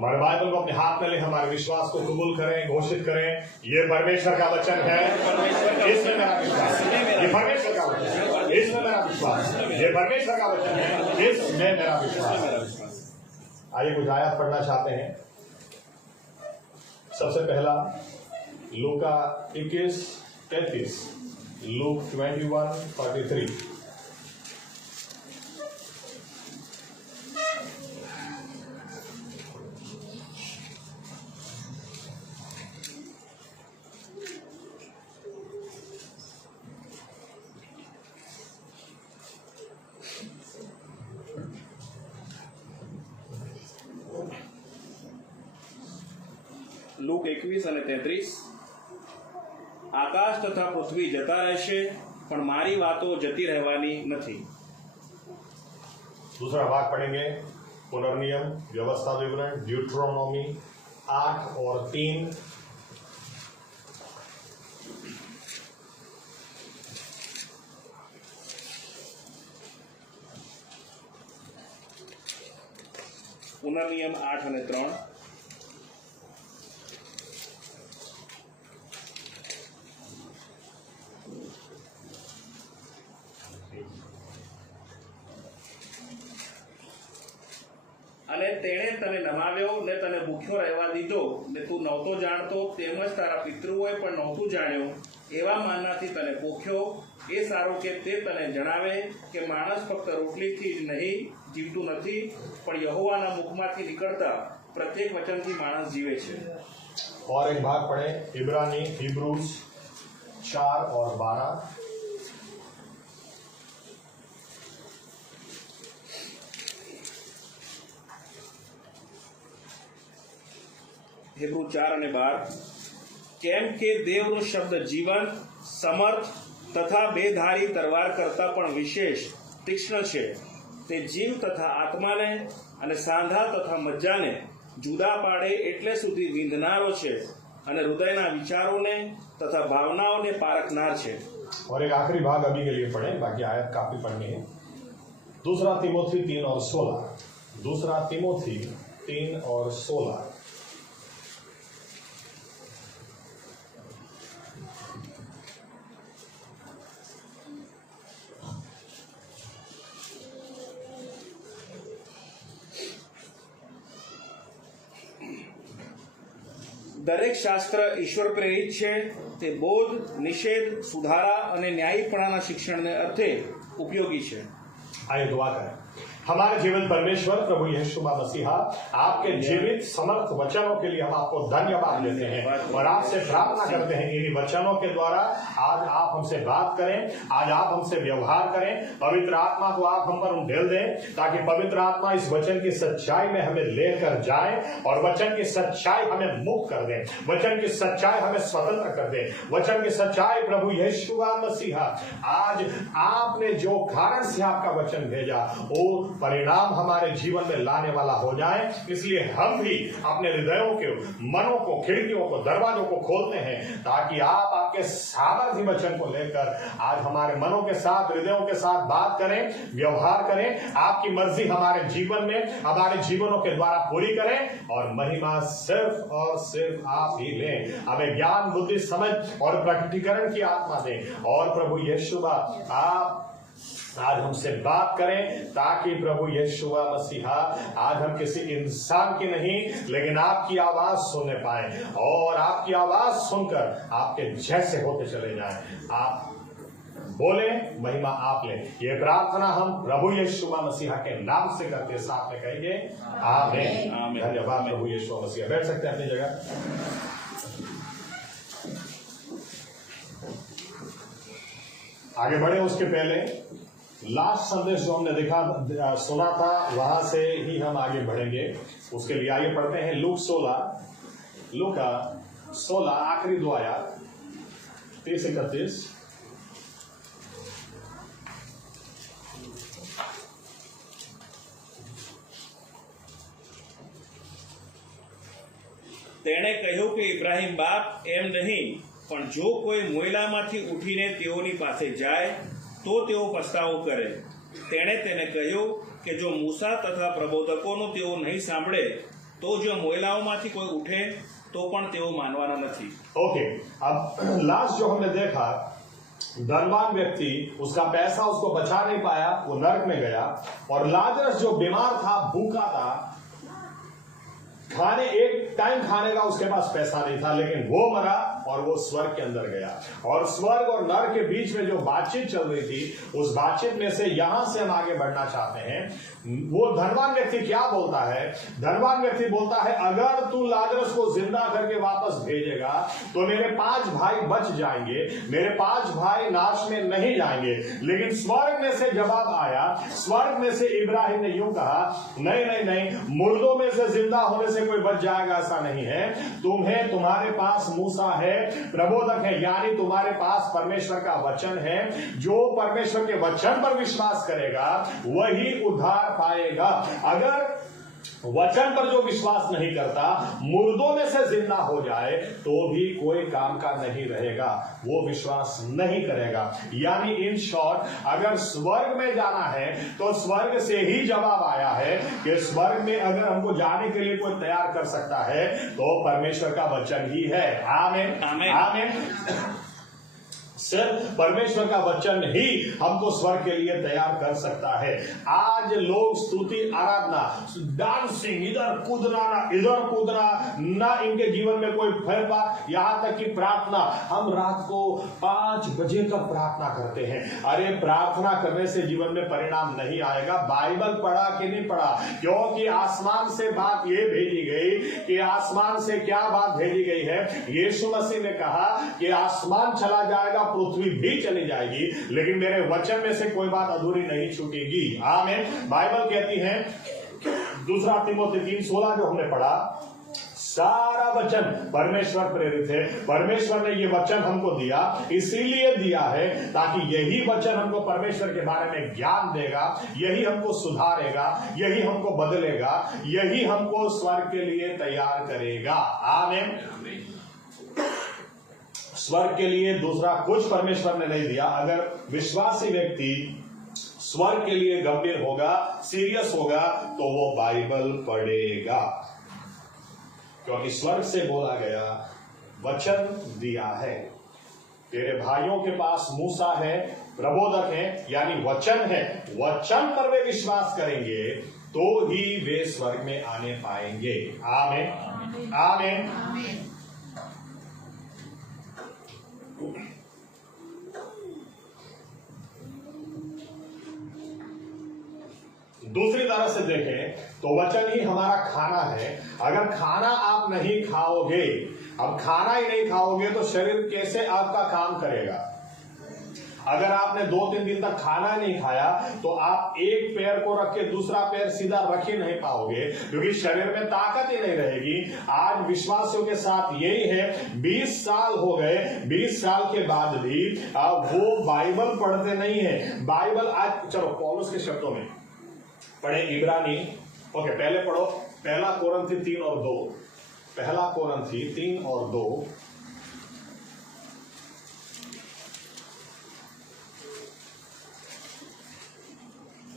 हमारे बाइबल को अपने हाथ में ले, हमारे विश्वास को कबूल करें, घोषित करें, ये परमेश्वर का वचन है, इसमें मेरा विश्वास, ये परमेश्वर का वचन है, इसमें मेरा विश्वास, ये परमेश्वर का वचन है, इसमें मेरा विश्वास। आइए कुछ आयत पढ़ना चाहते हैं। सबसे पहला लूका 21:33, लूक 21:43। લૂક 21:33 આકાશ તથા પૃથ્વી જતા રહેશે પણ મારી વાતો જતી રહેવાની નથી। दूसरा भाग पढ़ेंगे पुनर्नियम व्यवस्था विवरण ड्यूट्रोनोमी 8 और 3। પુનર્નિયમ 8 અને 3। અને તેણે તને નમાવ્યો ને તને ભૂખ્યો રહેવા દીધો ને તું નહોતો જાણતો તેમજ તારા પિતૃઓએ પણ નહોતું જાણ્યું એવા માનનાથી તને પોખ્યો। એ સારું કે તે તને જણાવે કે માણસ ફક્ત રોટલીથી જ નહીં જીવતું નથી પણ યહોવાના મુખમાંથી નીકળતા પ્રત્યેક વચનથી માણસ જીવે છે। और एक भाग पढ़े इब्रानी हिब्रूज 4 और 12। હેબ્રુ 4 અને 12। કેમ કે દેવનો શબ્દ જીવન સમર્થ તથા બેધારી તલવાર કરતા પણ વિશેષ તીક્ષ્ણ છે। તે જીવ તથા આત્માને અને સાંધા તથા મજ્જાને જુદા પાડે એટલે સુધી વિંધનારો છે અને હૃદયના વિચારોને તથા ભાવનાઓને પારખનાર છે। और एक आखिरी भाग अभी के लिए पढ़े, बाकी आयत काफी पढ़नी है। दूसरा तिमोथी 3 और 16। दूसरा तिमोथी 3 और 16। દરેક શાસ્ત્ર ઈશ્વર પ્રેરિત છે। તે બોધ, નિષેધ, સુધારા અને ન્યાયીપણાના શિક્ષણને અર્થે ઉપયોગી છે। आइए दुआ करें। हमारे जीवन परमेश्वर प्रभु यीशु मसीहा आपके जीवित समर्थ वचनों के लिए हम आपको धन्यवाद देते हैं और आपसे प्रार्थना करते हैं इन्हीं वचनों के द्वारा आज आप हमसे बात करें, आज आप हमसे व्यवहार करें। पवित्र आत्मा को आप हम पर ढेल दें ताकि पवित्र आत्मा इस वचन की सच्चाई में हमें लेकर जाए और वचन की सच्चाई हमें मुक्त कर दे, वचन की सच्चाई हमें स्वतंत्र कर दे। वचन की सच्चाई प्रभु यीशु मसीहा आज आपने जो कारण से आपका वचन भेजा वो परिणाम हमारे जीवन में लाने वाला हो जाए। इसलिए हम भी अपने हृदयों के मनों को, खिड़कियों को, दरवाजों को खोलते हैं ताकि आप आपके सामर्थ्य वचन को लेकर आज हमारे मनों के साथ, हृदयों के साथ बात करें, व्यवहार करें। आपकी मर्जी हमारे जीवन में, हमारे जीवनों के द्वारा पूरी करें और महिमा सिर्फ और सिर्फ आप ही लें। हमें ज्ञान, बुद्धि, समझ और प्रकटीकरण की आत्मा दें और प्रभु यीशु आप आज हमसे बात करें ताकि प्रभु यीशु मसीहा आज हम किसी इंसान की नहीं लेकिन आपकी आवाज सुनने पाए और आपकी आवाज सुनकर आपके जैसे होते चले जाएं। आप बोले, महिमा आप ले। ये प्रार्थना हम प्रभु यीशु मसीहा के नाम से करते साथ में कहेंगे आमीन। धन्यवाद प्रभु यीशु मसीहा। बैठ सकते हैं अपनी जगह। आगे बढ़े उसके पहले लास्ट संदेश जो हमने देखा सुना था वहां से ही हम आगे बढ़ेंगे। उसके लिए आइए पढ़ते हैं लूक 16 आखिरी 2 आयत 30-31। તેણે કહ્યું કે ઇબ્રાહિમ બાપ એમ નહીં પણ જો કોઈ મોયલામાંથી ઉઠીને તેઓની પાસે જાય તો તેઓ પસ્તાવો કરે। તેણે તેને કહ્યું કે જો મૂસા તથા પ્રબોધકોનું તેઓ નહીં સાંભળે તો જો મોયલાઓમાંથી કોઈ ઉઠે તો પણ તેઓ માનવાના નથી. ओके, अब लास्ट जो हमने देखा, धनवान व्यक्ति, उसका पैसा उसको बचा नहीं पाया, वो नरक में गया। और लाजरस जो बीमार था, भूखा था, खाने एक टाइम खाने का उसके पास पैसा नहीं था, लेकिन वो मरा और वो स्वर्ग के अंदर गया। और स्वर्ग और नरक के बीच में जो बातचीत चल रही थी, उस बातचीत में से यहां से हम आगे बढ़ना चाहते हैं। वो धनवान व्यक्ति क्या बोलता है? धनवान व्यक्ति बोलता है, अगर तू लाजरस को जिंदा करके वापस भेजेगा तो मेरे 5 भाई बच जाएंगे, मेरे 5 भाई नाश में नहीं जाएंगे। लेकिन स्वर्ग में से जवाब आया, स्वर्ग में से इब्राहिम ने यूं कहा, नहीं नहीं नहीं, मुर्दों में से जिंदा होने से कोई बच जाएगा ऐसा नहीं है। तुम्हारे पास मूसा है, प्रबोधक है, यानी तुम्हारे पास परमेश्वर का वचन है। जो परमेश्वर के वचन पर विश्वास करेगा वही उद्धार पाएगा। अगर वचन पर जो विश्वास नहीं करता, मुर्दों में से जिंदा हो जाए तो भी कोई काम का नहीं रहेगा, वो विश्वास नहीं करेगा। यानी इन शॉर्ट, अगर स्वर्ग में जाना है तो स्वर्ग से ही जवाब आया है कि स्वर्ग में अगर हमको जाने के लिए कोई तैयार कर सकता है तो परमेश्वर का वचन ही है। आमीन, आमीन, आमीन। सिर्फ परमेश्वर का वचन ही हमको स्वर्ग के लिए तैयार कर सकता है। आज लोग स्तुति, आराधना, डांसिंग, इधर कूदना ना इधर कूदना, ना इनके जीवन में कोई फैसला, यहां तक कि प्रार्थना, हम रात को 5 बजे तक प्रार्थना करते हैं। अरे प्रार्थना करने से जीवन में परिणाम नहीं आएगा। बाइबल पढ़ा कि नहीं पढ़ा? क्योंकि आसमान से बात ये भेजी गई कि आसमान से क्या बात भेजी गई है? यीशु मसीह ने कहा कि आसमान चला जाएगा, पृथ्वी भी चली जाएगी, लेकिन मेरे वचन में से कोई बात अधूरी नहीं छूटेगी। आमीन। बाइबल कहती है, दूसरा तीमुथियुस 3:16 जो हमने पढ़ा, सारा वचन परमेश्वर प्रेरित है। परमेश्वर ने ये वचन हमको दिया, इसीलिए दिया है ताकि यही वचन हमको परमेश्वर के बारे में ज्ञान देगा, यही हमको सुधारेगा, यही हमको बदलेगा, यही हमको स्वर्ग के लिए तैयार करेगा। आमीन। स्वर्ग के लिए दूसरा कुछ परमेश्वर ने नहीं दिया। अगर विश्वासी व्यक्ति स्वर्ग के लिए गंभीर होगा, सीरियस होगा, तो वो बाइबल पढ़ेगा, क्योंकि स्वर्ग से बोला गया, वचन दिया है। तेरे भाइयों के पास मूसा है, प्रबोधक है, यानी वचन है। वचन पर वे विश्वास करेंगे तो ही वे स्वर्ग में आने पाएंगे। आमीन, आमीन। दूसरी तरह से देखें तो वचन ही हमारा खाना है। अगर खाना आप नहीं खाओगे, अब खाना ही नहीं खाओगे तो शरीर कैसे आपका काम करेगा? अगर आपने 2-3 दिन तक खाना नहीं खाया तो आप एक पैर को रख के दूसरा पैर सीधा रख ही नहीं पाओगे, क्योंकि शरीर में ताकत ही नहीं रहेगी। आज विश्वासियों के साथ यही है। 20 साल हो गए, 20 साल के बाद भी वो बाइबल पढ़ते नहीं है। बाइबल आज, चलो पौलुस के शब्दों में पढ़े, इब्रानी, ओके, पहले पढ़ो, पहला कोरिन्थी 3 और 2, पहला कोरिन्थी 3 और 2।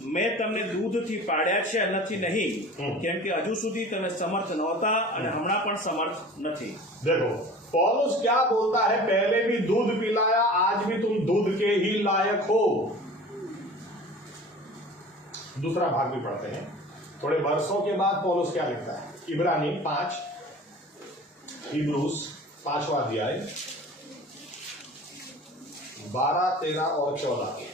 મેં તમને દૂધથી પાડ્યા છે નથી નહીં, કેમ કે હજુ સુધી તમે સમર્થ નહોતા અને હમણાં પણ સમર્થ નથી. देखो पौलुस क्या बोलता है, पहले भी दूध पिलाया, आज भी तुम दूध के ही लायक हो। दूसरा भाग भी पढ़ते हैं। थोड़े वर्षों के बाद पौलुस क्या लिखता है? इब्रानी 5, हिब्रूस 5वां अध्याय 12, 13 और 14।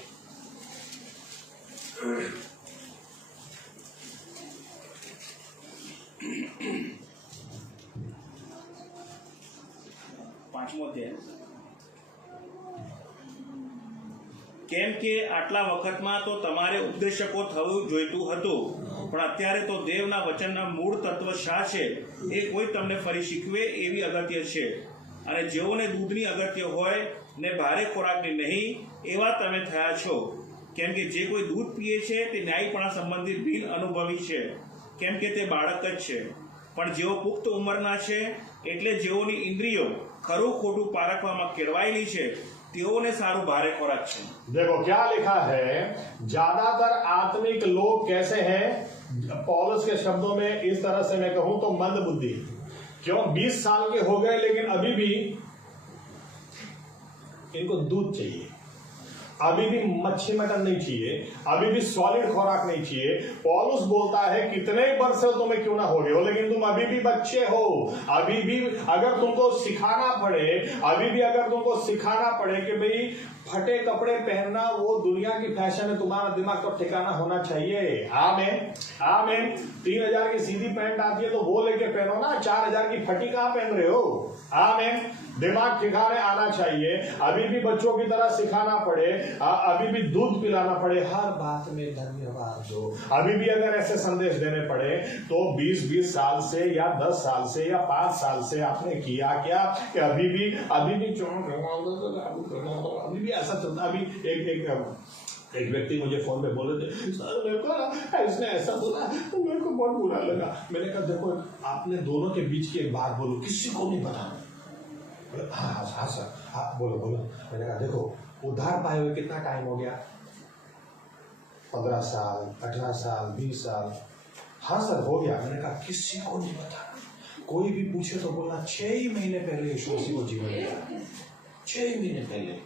પાંચમો અધ્યાય. કેમ કે આટલા વખતમાં તો તમારે ઉપદેશકો થવું જોઈતું હતું, પણ અત્યારે તો દેવના વચનના મૂળ તત્વ શા છે એ કોઈ તમને ફરી શીખવે એવી અગત્ય છે. અને જેઓને દૂધની અગત્ય હોય ને ભારે ખોરાકની નહીં, એવા તમે થયા છો. કેમ કે જે કોઈ દૂધ પીએ છે તે ન્યાયપણા સંબંધિત બિન અનુભવી છે, કેમ કે તે બાળક જ છે. પણ જેઓ પુખ્ત ઉંમરના છે, એટલે જેઓની ઇન્દ્રિયો ખરું ખોટું પારખવામાં કેળવાયેલી છે, તેઓને સારું ભારે ખોરાક છે. देखो क्या लिखा है, ज्यादातर आत्मिक लोग कैसे हैं? पौलुस के शब्दों में इस तरह से मैं कहूं तो मंद बुद्धि। क्यों? 20 साल के हो गए लेकिन अभी भी इनको दूध चाहिए, अभी भी मच्छी मटन नहीं चाहिए, अभी भी सॉलिड खुराक नहीं चाहिए। पौलुस बोलता है कितने वर्ष से तुम्हें क्यों ना हो गए हो, लेकिन तुम अभी भी बच्चे हो। अभी भी अगर तुमको सिखाना पड़े, अभी भी अगर तुमको सिखाना पड़े कि भाई फटे कपड़े पहनना वो दुनिया की फैशन है, तुम्हारा दिमाग तो ठिकाना होना चाहिए। आमेन आमेन। 3000 की सीधी पैंट आती है तो वो लेके पहनो ना, 4000 की फटी कहां पहन रहे हो? आमेन। दिमाग ठिकाने आना चाहिए। अभी भी बच्चों की तरह सिखाना पड़े, अभी भी दूध पिलाना पड़े, हर बात में धन्यवाद दो। अभी भी अगर ऐसे संदेश देने पड़े तो 20 साल से या 10 साल से या 5 साल से आपने किया क्या कि अभी भी अभी भी ऐसा चलता। अभी एक व्यक्ति मुझे फोन पे बोले थे, सर मेरे को इसने ऐसा बोला तो मेरे को बहुत बुरा लगा। मैंने कहा देखो आपने दोनों के बीच की एक बात बोलो, किसी को नहीं बताना। हाँ सर, हाँ बोलो बोलो। मैंने कहा देखो उधार पाए हुए कितना टाइम हो गया? 15 साल, 18 साल, 20 साल। हाँ सर हो गया। मैंने कहा किसी को नहीं बताना। कोई भी पूछे तो बोलना 6 ही महीने पहले यीशु मसीह को जीवन दिया, 6 ही महीने पहले।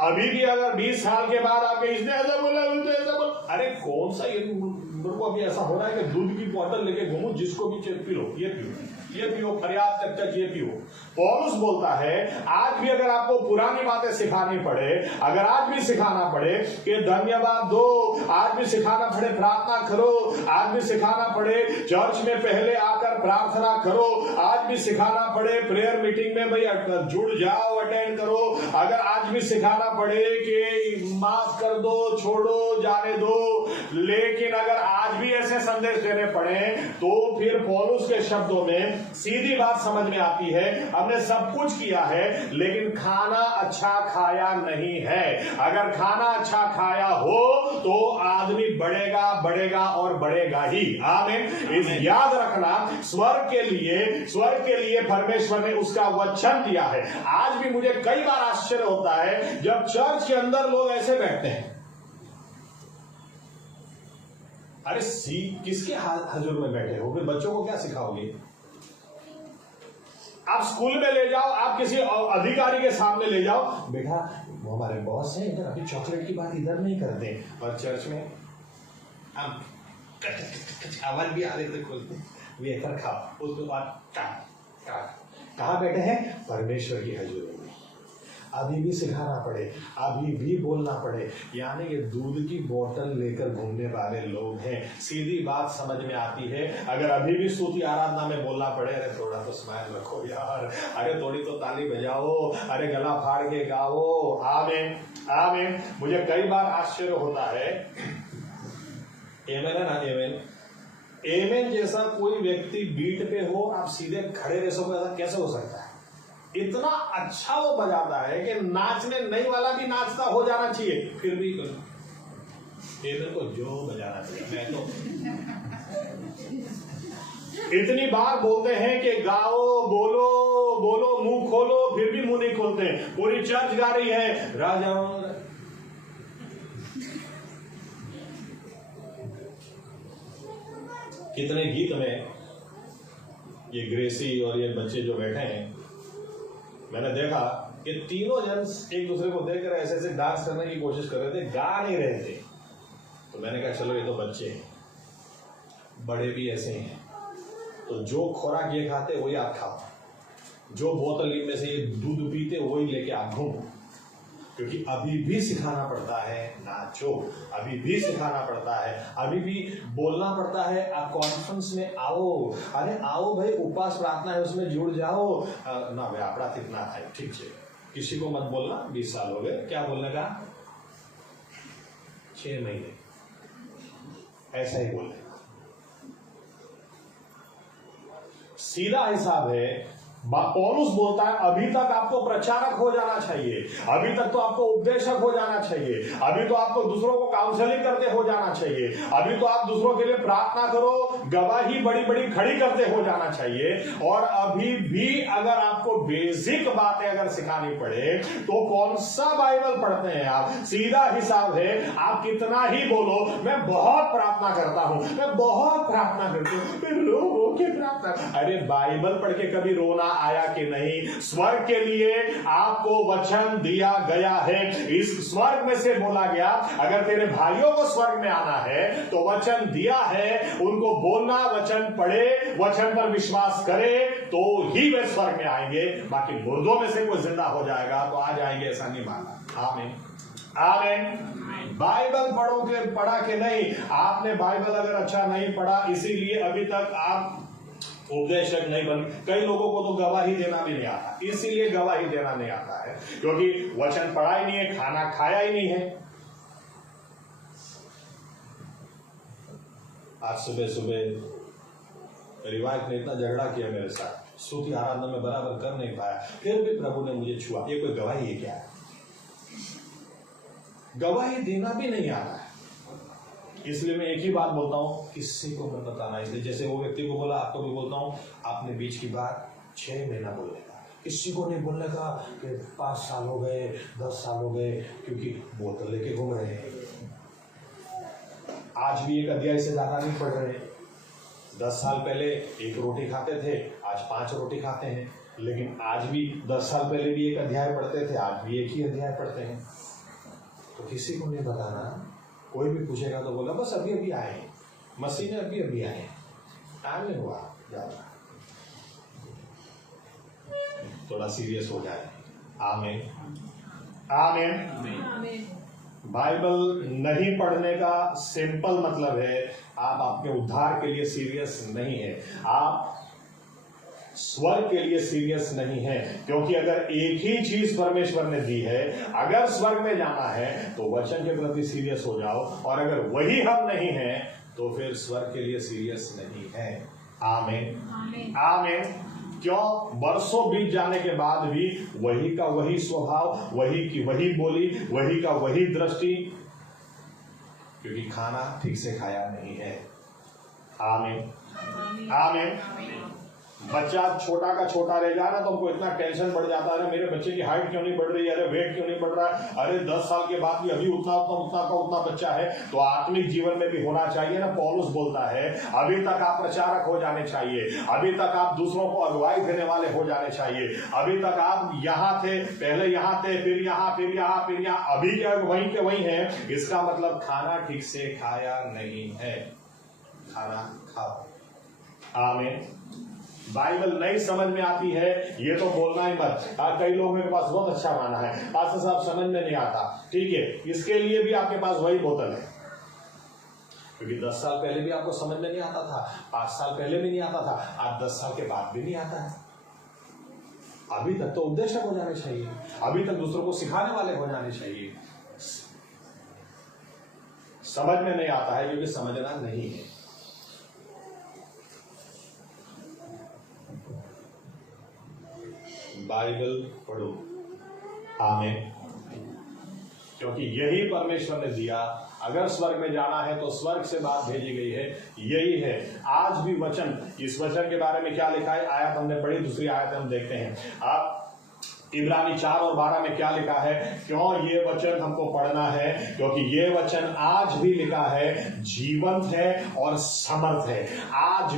अभी भी अगर 20 साल के बाद आपके इसने ऐसा बोला, उसने ऐसा बोला, अरे कौन सा ये मेरे को अभी ऐसा हो रहा है कि दूध की बोतल लेके घूमू, जिसको भी पी लो, ये पियो, फरियाद तक ये पियो। पौलुस बोलता है आज भी अगर आपको पुरानी बातें सिखानी पड़े, अगर आज भी सिखाना पड़े कि धन्यवाद दो, आज भी सिखाना पड़े प्रार्थना करो, आज भी सिखाना पड़े चर्च में पहले आकर प्रार्थना करो, आज भी सिखाना पड़े प्रेयर मीटिंग में भाई जुड़ जाओ, अटेंड करो, अगर आज भी सिखाना पड़े कि माफ कर दो, छोड़ो, जाने दो, लेकिन अगर आज भी ऐसे संदेश देने पड़े तो फिर पौलुस के शब्दों में सीधी बात समझ में आती है, हमने सब कुछ किया है लेकिन खाना अच्छा खाया नहीं है। अगर खाना अच्छा खाया हो तो आदमी बढ़ेगा बढ़ेगा और बढ़ेगा ही। आमीन। इस याद रखना, स्वर्ग के लिए परमेश्वर ने उसका वचन दिया है। आज भी मुझे कई बार आश्चर्य होता है जब चर्च के अंदर लोग ऐसे बैठते हैं, अरे किसके हजूर में बैठे हो? फिर बच्चों को क्या सिखाओगे? आप स्कूल में ले जाओ, आप किसी अधिकारी के सामने ले जाओ, बेटा वो हमारे बॉस हैं, इधर अभी चॉकलेट की बात इधर नहीं करते। और चर्च में हम आवाज भी आ रही थे खोलते, वेफर खाओ, उसके बाद कहाँ बैठे हैं? परमेश्वर की हजूरी में। अभी भी सिखाना पड़े, अभी भी बोलना पड़े, यानी कि दूध की बोतल लेकर घूमने वाले लोग हैं। सीधी बात समझ में आती है। अगर अभी भी स्तुति आराधना में बोलना पड़े, अरे थोड़ा तो स्माइल रखो यार, अरे थोड़ी तो ताली बजाओ, अरे गला फाड़ के गाओ। आमीन आमीन। मुझे कई बार आश्चर्य होता है, एमेन है ना, एमेन जैसा कोई व्यक्ति बीट पे हो, आप सीधे खड़े रह सको, ऐसा कैसे हो सकता है? इतना अच्छा वो बजाता है कि नाचने नहीं वाला भी नाचता हो जाना चाहिए, फिर भी एमेन को जो बजाना चाहिए। मैं तो इतनी बार बोलते हैं कि गाओ, बोलो बोलो, मुंह खोलो, फिर भी मुंह नहीं खोलते। पूरी चर्च गा रही है राजा। कितने गीत में ये ग्रेसी और ये बच्चे जो बैठे हैं, मैंने देखा कि तीनों जन एक दूसरे को देखकर ऐसे ऐसे डांस करने की कोशिश कर रहे थे, गा नहीं रहे थे। तो मैंने कहा चलो ये तो बच्चे हैं, बड़े भी ऐसे हैं, तो जो खुराक ये खाते वही आप खाओ, जो बोतल में से ये दूध पीते वही लेके आप घूमो, क्योंकि अभी भी सिखाना पड़ता है नाचो, अभी भी सिखाना पड़ता है, अभी भी बोलना पड़ता है। आप कॉन्फ्रेंस में आओ, अरे आओ भाई, उपवास प्रार्थना है उसमें जुड़ जाओ ना भाई, अपना कितना है, ठीक है, किसी को मत बोलना 20 साल हो गए, क्या बोलने का, 6 महीने, ऐसा ही बोलने का। सीधा हिसाब है पौलुस बोलता है अभी तक आपको प्रचारक हो जाना चाहिए, अभी तक तो आपको उपदेशक हो जाना चाहिए, अभी तो आपको दूसरों को काउंसलिंग करते हो जाना चाहिए, अभी तो आप दूसरों के लिए प्रार्थना करो, गवाही बड़ी बड़ी खड़ी करते हो जाना चाहिए। और अभी भी अगर आपको बेसिक बातें अगर सिखानी पड़े तो कौन सा बाइबल पढ़ते हैं आप? सीधा हिसाब है, आप कितना ही बोलो मैं बहुत प्रार्थना करता हूं, मैं बहुत प्रार्थना करता हूं, फिर रो रो के प्रार्थना। अरे बाइबल पढ़ के कभी रोना आया कि नहीं? स्वर्ग के लिए आपको वचन दिया गया है, इस स्वर्ग में से बोला गया अगर तेरे भाइयों को स्वर्ग में आना है तो वचन दिया है, उनको बोलना, वचन पढ़े, वचन पर विश्वास करे तो ही वे स्वर्ग में आएंगे। बाकी मुर्दों में से कोई जिंदा हो जाएगा तो आ जाएंगे, ऐसा नहीं माना। आमीन आमीन। बाइबल पढ़ा के नहीं, आपने बाइबल अगर अच्छा नहीं पढ़ा इसीलिए अभी तक आप उपदेशक नहीं बन। कई लोगों को तो गवाही देना भी नहीं आता, इसीलिए गवाही देना नहीं आता है क्योंकि वचन पढ़ा ही नहीं है, खाना खाया ही नहीं है। आज सुबह सुबह रिवायत ने इतना झगड़ा किया मेरे साथ, स्तुति आराधना में बराबर कर नहीं पाया, फिर भी प्रभु ने मुझे छुआ। ये कोई गवाही है क्या? गवाही देना भी नहीं आ रहा है। इसलिए मैं एक ही बात बोलता हूं, किसी को मैं बताना, इसलिए जैसे वो व्यक्ति को बोला आपको भी बोलता हूं, आपने बीच की बात 6 महीना बोलने का, किसी को नहीं बोलने का कि 5 साल हो गए, 10 साल हो गए, क्योंकि बोतल लेके घूम रहे हैं। आज भी एक अध्याय से ज्यादा नहीं पढ़ रहे। 10 साल पहले 1 रोटी खाते थे, आज 5 रोटी खाते हैं। लेकिन आज भी 10 साल पहले भी 1 अध्याय पढ़ते थे, आज भी 1 ही अध्याय पढ़ते हैं। तो किसी को नहीं बताना। कोई भी पूछेगा तो बोला बस अभी अभी आए, मसीह ने अभी अभी आए, टाइम नहीं हुआ ज्यादा। थोड़ा सीरियस हो जाए। आमीन आमीन। बाइबल नहीं पढ़ने का सिंपल मतलब है आप अपने उद्धार के लिए सीरियस नहीं है, आप स्वर्ग के लिए सीरियस नहीं है। क्योंकि अगर एक ही चीज परमेश्वर ने दी है, अगर स्वर्ग में जाना है तो वचन के प्रति सीरियस हो जाओ, और अगर वही हम नहीं हैं तो फिर स्वर्ग के लिए सीरियस नहीं है। आमीन आमीन। क्यों? बरसों बीत जाने के बाद भी वही का वही स्वभाव, वही की वही बोली, वही का वही दृष्टि, क्योंकि खाना ठीक से खाया नहीं है। आमीन आमीन। बच्चा छोटा का छोटा रह जाए ना तो हमको इतना टेंशन बढ़ जाता है, मेरे बच्चे की हाइट क्यों नहीं बढ़ रही है, अरे वेट क्यों नहीं बढ़ रहा है, अरे 10 साल के बाद भी अभी उतना बच्चा है। तो आत्मिक जीवन में भी होना चाहिए ना। पौलुस बोलता है अभी तक आप प्रचारक हो जाने चाहिए, अभी तक आप दूसरों को अगुवाई देने वाले हो जाने चाहिए, अभी तक आप यहाँ थे, पहले यहाँ थे, फिर यहाँ, फिर यहाँ, फिर यहाँ, अभी क्या वहीं के वहीं है। इसका मतलब खाना ठीक से खाया नहीं है। खाना खाओ। आमीन। बाइबल नहीं समझ में आती है ये तो बोलना ही मत। कई लोग मेरे पास बहुत अच्छा माना है, पास्टर साहब समझ में नहीं आता, ठीक है, इसके लिए भी आपके पास वही बोतल है, क्योंकि 10 साल पहले भी आपको समझ में नहीं आता था, 5 साल पहले भी नहीं आता था, आज 10 साल के बाद भी नहीं आता है। अभी तक तो उपदेशक हो जाने चाहिए, अभी तक दूसरों को सिखाने वाले हो जाने चाहिए। समझ में नहीं आता है क्योंकि समझना नहीं है। बाइबल पढ़ो। आमीन। क्योंकि यही परमेश्वर ने दिया। अगर स्वर्ग में जाना है तो स्वर्ग से बात भेजी गई है, यही है। आज भी वचन, इस वचन के बारे में क्या लिखा है, आयत हमने पढ़ी, दूसरी आयत हम देखते हैं। आप इब्रानी 4 और 12 में क्या लिखा है? क्यों ये वचन हमको पढ़ना है? क्योंकि ये वचन आज भी लिखा है, जीवंत है और समर्थ है। आज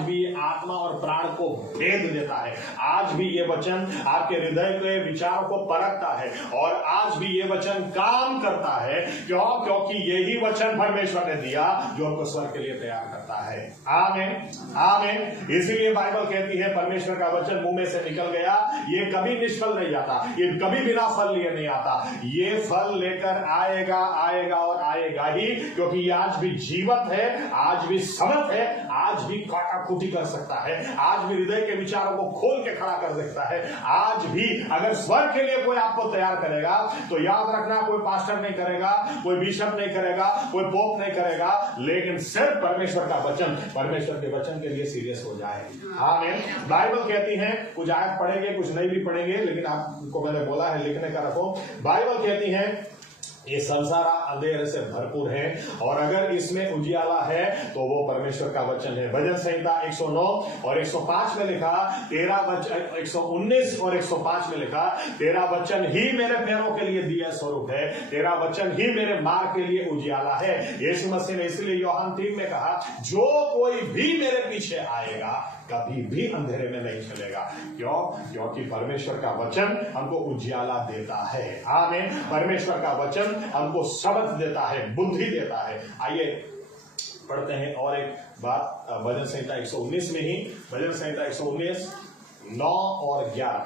भी आत्मा और प्राण को भेद देता है। आज भी ये वचन आपके हृदय के विचारों को परखता है, और आज भी ये वचन काम करता है। क्यों? क्योंकि यही वचन परमेश्वर ने दिया जो हमको स्वर्ग के लिए तैयार करता है। आमीन आमीन। इसीलिए बाइबल कहती है परमेश्वर का वचन मुंह में से निकल गया, ये कभी निष्फल नहीं जाता, ये कभी बिना फल लिए नहीं आता, ये फल लेकर आएगा और आएगा ही। क्योंकि ये आज भी जीवंत है, आज भी समर्थ है, आज भी काटाकुटी कर सकता है, आज भी हृदय के विचारों को खोल के खड़ा कर सकता है। आज भी अगर स्वर्ग के लिए कोई आपको तैयार करेगा तो याद रखना, कोई पास्टर नहीं करेगा, कोई बिशप नहीं करेगा, कोई पोप नहीं करेगा, लेकिन सिर्फ परमेश्वर का वचन परमेश्वर के वचन के लिए सीरियस हो जाए। आमीन। बाइबल कहती है, कुछ आयत पढ़ेंगे कुछ नहीं भी पढ़ेंगे, लेकिन आपको मैंने बोला है लिखने का रखो। बाइबल कहती है ये संसार अंधेरे से भरपूर है और अगर इसमें उजियाला है तो वो परमेश्वर का वचन है। भजन संहिता 109 और 105 में लिखा, तेरा वचन 119 और 105 में लिखा, तेरा वचन ही मेरे पैरों के लिए दिया स्वरूप है, तेरा वचन ही मेरे मार्ग के लिए उजियाला है। यीशु मसीह ने इसलिए यूहन्ना 3 में कहा, जो कोई भी मेरे पीछे आएगा कभी भी अंधेरे में नहीं चलेगा। क्यों? क्योंकि परमेश्वर का वचन हमको उजियाला देता है। आमीन। परमेश्वर का वचन हमको सबक देता है, बुद्धि देता है। आइए पढ़ते हैं और एक बात भजन संहिता 119 में ही, भजन संहिता 119 9 और 11।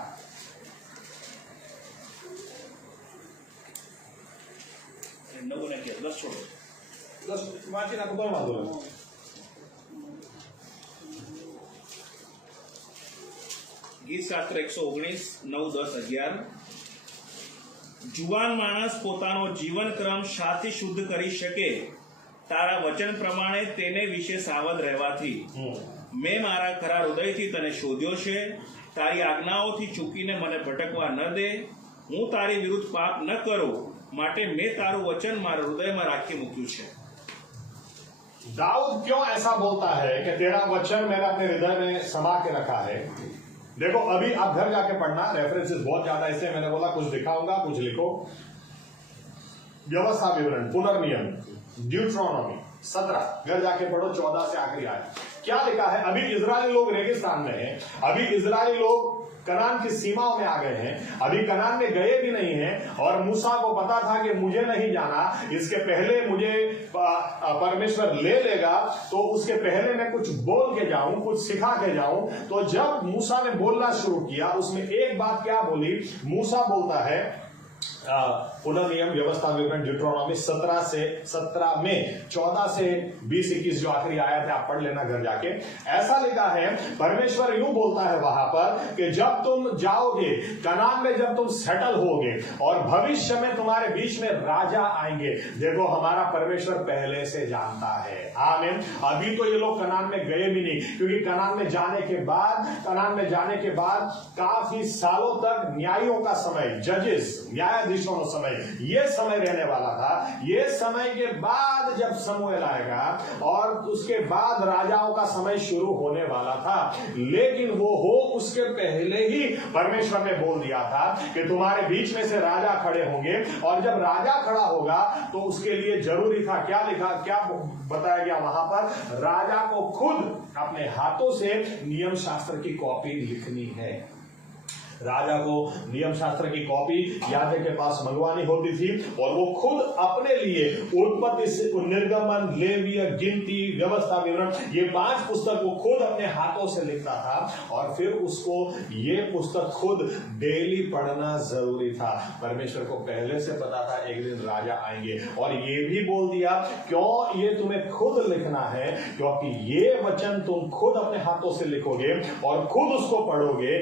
वाचिए ना तो कोई वांधो नहीं। ગીત શાસ્ત્ર 119 9 10 11। જુવાન માણસ પોતાનો જીવનક્રમ શાથી શુદ્ધ કરી શકે તારા વચન પ્રમાણે તેને વિશે સાવધ રહેવાથી મેં મારા ખરા હૃદયથી તને શોધ્યો છે, તારી આજ્ઞાઓથી ચૂકીને મને ભટકવા ન દે, હું તારી વિરુદ્ધ પાપ ન કરું માટે મેં તારું વચન મારા હૃદયમાં રાખી મૂક્યું છે। दाऊद क्यों ऐसा बोलता है कि तेरा वचन मैंने अपने हृदय में समा के रखा है? देखो अभी आप घर जाके पढ़ना, रेफरेंसेस बहुत ज्यादा, इसलिए मैंने बोला कुछ दिखाऊंगा कुछ लिखो। व्यवस्था विवरण, पुनर्नियम, ड्यूट्रोनॉमी 17, घर जाके पढ़ो 14 से आखिरी आयत। क्या लिखा है? अभी इजरायली लोग रेगिस्तान में हैं, अभी इजरायली लोग कनान की सीमाओं में आ गए हैं, अभी कनान में गए भी नहीं हैं और मूसा को पता था कि मुझे नहीं जाना, इसके पहले मुझे परमेश्वर ले लेगा, तो उसके पहले मैं कुछ बोल के जाऊं, कुछ सिखा के जाऊं। तो जब मूसा ने बोलना शुरू किया, उसमें एक बात क्या बोली? मूसा बोलता है, पुनर्नियम व्यवस्था विवरण ड्यूट्रोनॉमी 17 में 14 से 20-21 जो आखिरी आयत है, आप पढ़ लेना घर जाके। ऐसा लिखा है, परमेश्वर यूं बोलता है वहां पर कि जब तुम जाओगे कनान में, जब तुम सेटल होगे और भविष्य में तुम्हारे बीच में राजा आएंगे। देखो हमारा परमेश्वर पहले से जानता है। आमीन। अभी तो ये लोग कनान में गए भी नहीं, क्योंकि कनान में जाने के बाद काफी सालों तक न्यायियों का समय, जजेस न्यायाधीशों का समय, ये समय रहने वाला था। ये समय के बाद जब समूएल आएगा और उसके बाद राजाओं का समय शुरू होने वाला था, लेकिन वो हो उसके पहले ही परमेश्वर ने बोल दिया था कि तुम्हारे बीच में से राजा खड़े होंगे। और जब राजा खड़ा होगा तो उसके लिए जरूरी था, क्या लिखा, क्या बताया गया वहां पर? राजा को खुद अपने हाथों से नियम शास्त्र की कॉपी लिखनी है। राजा को नियम शास्त्र की कॉपी याजक के पास मंगवानी होती थी और वो खुद अपने लिए उत्पत्ति से निर्गमन, लेवीय, गिनती, व्यवस्था विवरण, ये 5 पुस्तक वो खुद अपने हाथों से लिखता था और फिर उसको ये पुस्तक खुद डेली पढ़ना जरूरी था। परमेश्वर को पहले से पता था एक दिन राजा आएंगे और ये भी बोल दिया, क्यों ये तुम्हें खुद लिखना है? क्योंकि ये वचन तुम खुद अपने हाथों से लिखोगे और खुद उसको पढ़ोगे।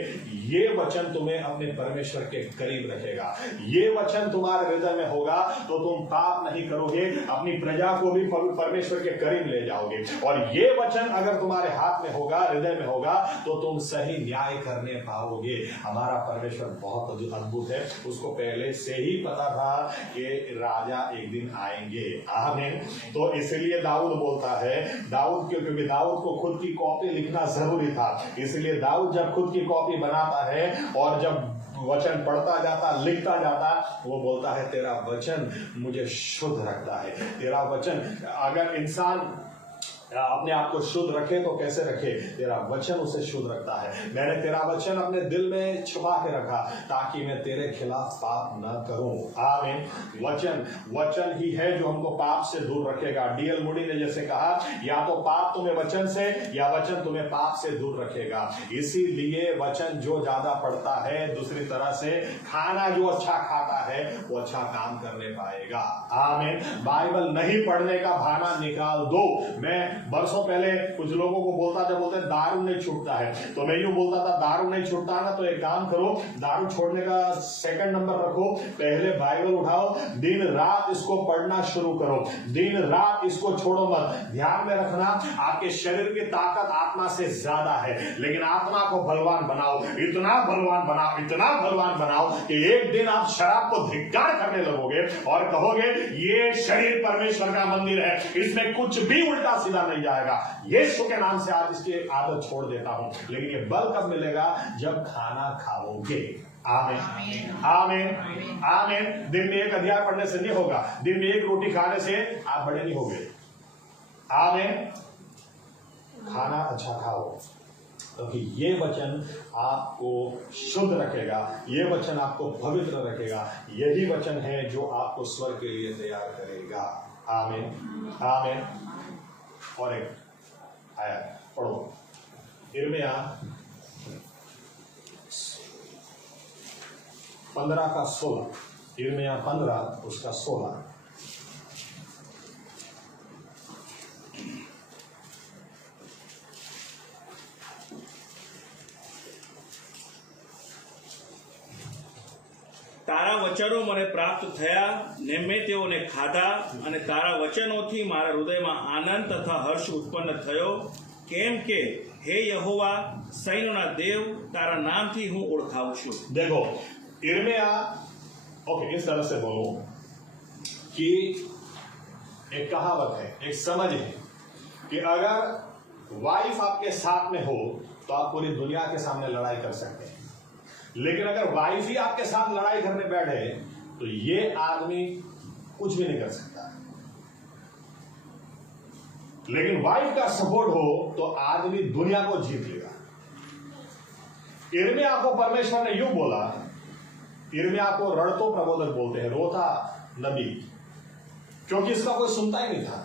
ये वचन तुम्हें अपने परमेश्वर के करीब रखेगा। ये वचन तुम्हारे हृदय में होगा तो तुम पाप नहीं करोगे, अपनी प्रजा को भी परमेश्वर के करीब ले जाओगे। और ये वचन अगर तुम्हारे हाथ में होगा, हृदय में होगा, तो तुम सही न्याय करने पाओगे। हमारा परमेश्वर बहुत अद्भुत है, उसको पहले से ही पता था कि राजा एक दिन आएंगे। आमीन। तो इसलिए दाऊद बोलता है, क्योंकि दाऊद को खुद की कॉपी लिखना जरूरी था, इसलिए दाऊद जब खुद की कॉपी बनाता है और जब वचन पढ़ता जाता, लिखता जाता, वो बोलता है तेरा वचन मुझे शुद्ध रखता है। तेरा वचन, अगर इंसान अपने आप को शुद्ध रखे तो कैसे रखे? तेरा वचन उसे शुद्ध रखता है। मैंने तेरा वचन अपने दिल में छुपा के रखा ताकि मैं तेरे खिलाफ पाप न करूं। आमीन। वचन ही है जो हमको पाप से दूर रखेगा। डीएल मूडी ने जैसे कहा, या तो पाप तुम्हें वचन से या वचन तुम्हें पाप से दूर रखेगा। इसीलिए वचन जो ज्यादा पढ़ता है, दूसरी तरह से खाना जो अच्छा खाता है, वो अच्छा काम करने पाएगा। आमीन। बाइबल नहीं पढ़ने का बहाना निकाल दो। मैं बरसों पहले कुछ लोगों को बोलते दारू नहीं छूटता है, तो मैं यूं बोलता था दारू नहीं छूटता ना तो एक काम करो, दारू छोड़ने का सेकंड नंबर रखो, पहले बाइबल उठाओ, दिन रात इसको पढ़ना शुरू करो, दिन रात इसको छोड़ो मत। ध्यान में रखना, आपके शरीर की ताकत आत्मा से ज्यादा है, लेकिन आत्मा को बलवान बनाओ, इतना बलवान बनाओ, इतना बलवान बनाओ कि एक दिन आप शराब को धिक्कार करने लगोगे और कहोगे ये शरीर परमेश्वर का मंदिर है, इसमें कुछ भी उल्टा सीधा नहीं जाएगा, यीशु के नाम से आज इसकी आदत छोड़ देता हूं। लेकिन ये बल कब मिलेगा? जब खाना खाओगे। आमीन आमीन आमीन। दिन में एक अध्याय पढ़ने से नहीं होगा, दिन में एक रोटी खाने से आप बड़े नहीं होगे। आमीन। खाना अच्छा खाओ, क्योंकि ये वचन आपको शुद्ध रखेगा, ये वचन आपको पवित्र रखेगा, यही वचन है जो आपको स्वर्ग के लिए तैयार करेगा। आमीन आमीन। और एक आया पढ़ो, यिर्मयाह 15:16, यिर्मयाह 15 उसका 16। તારા વચનો મને પ્રાપ્ત થયા ને મેં તેઓને ખાધા અને તારા વચનોથી મારા હૃદયમાં આનંદ તથા હર્ષ ઉત્પન્ન થયો, કેમ કે હે યહોવા સૈન્યોના દેવ, તારા નામથી હું ઓળખાઉં છું। देखो यिर्मयाह, ओके, इस तरह से बोलो कि एक कहावत है, एक समझ है कि अगर वाइफ आपके साथ में हो तो आप पूरी दुनिया के सामने लड़ाई कर सकते हैं, लेकिन अगर वाइफ ही आपके साथ लड़ाई करने बैठे तो ये आदमी कुछ भी नहीं कर सकता। लेकिन वाइफ का सपोर्ट हो तो आदमी दुनिया को जीत लेगा। यिर्मयाह को परमेश्वर ने यूं बोला, यिर्मयाह को रड़तो प्रबोधक बोलते हैं, रोता नबी, क्योंकि इसका कोई सुनता ही नहीं था।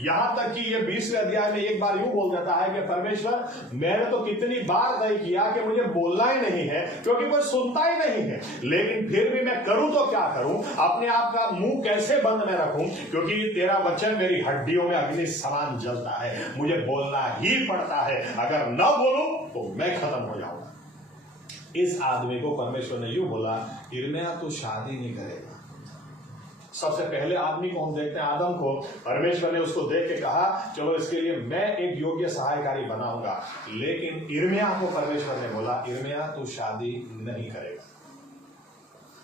यहां तक कि ये 20वें अध्याय में एक बार यूं बोल जाता है कि परमेश्वर मैंने तो कितनी बार तय किया कि मुझे बोलना ही नहीं है, क्योंकि कोई सुनता ही नहीं है, लेकिन फिर भी मैं करूं तो क्या करूं, अपने आप का मुंह कैसे बंद में रखूं, क्योंकि तेरा वचन मेरी हड्डियों में अग्नि समान जलता है, मुझे बोलना ही पड़ता है, अगर न बोलूं तो मैं खत्म हो जाऊंगा। इस आदमी को परमेश्वर ने यूं बोला, यिर्मयाह तू शादी नहीं करेगा। सबसे पहले आदमी को हम देखते हैं, आदम को, परमेश्वर ने उसको देख के कहा चलो इसके लिए मैं एक योग्य सहायकारी बनाऊंगा, लेकिन यिर्मयाह को परमेश्वर ने बोला यिर्मयाह तू शादी नहीं करेगा।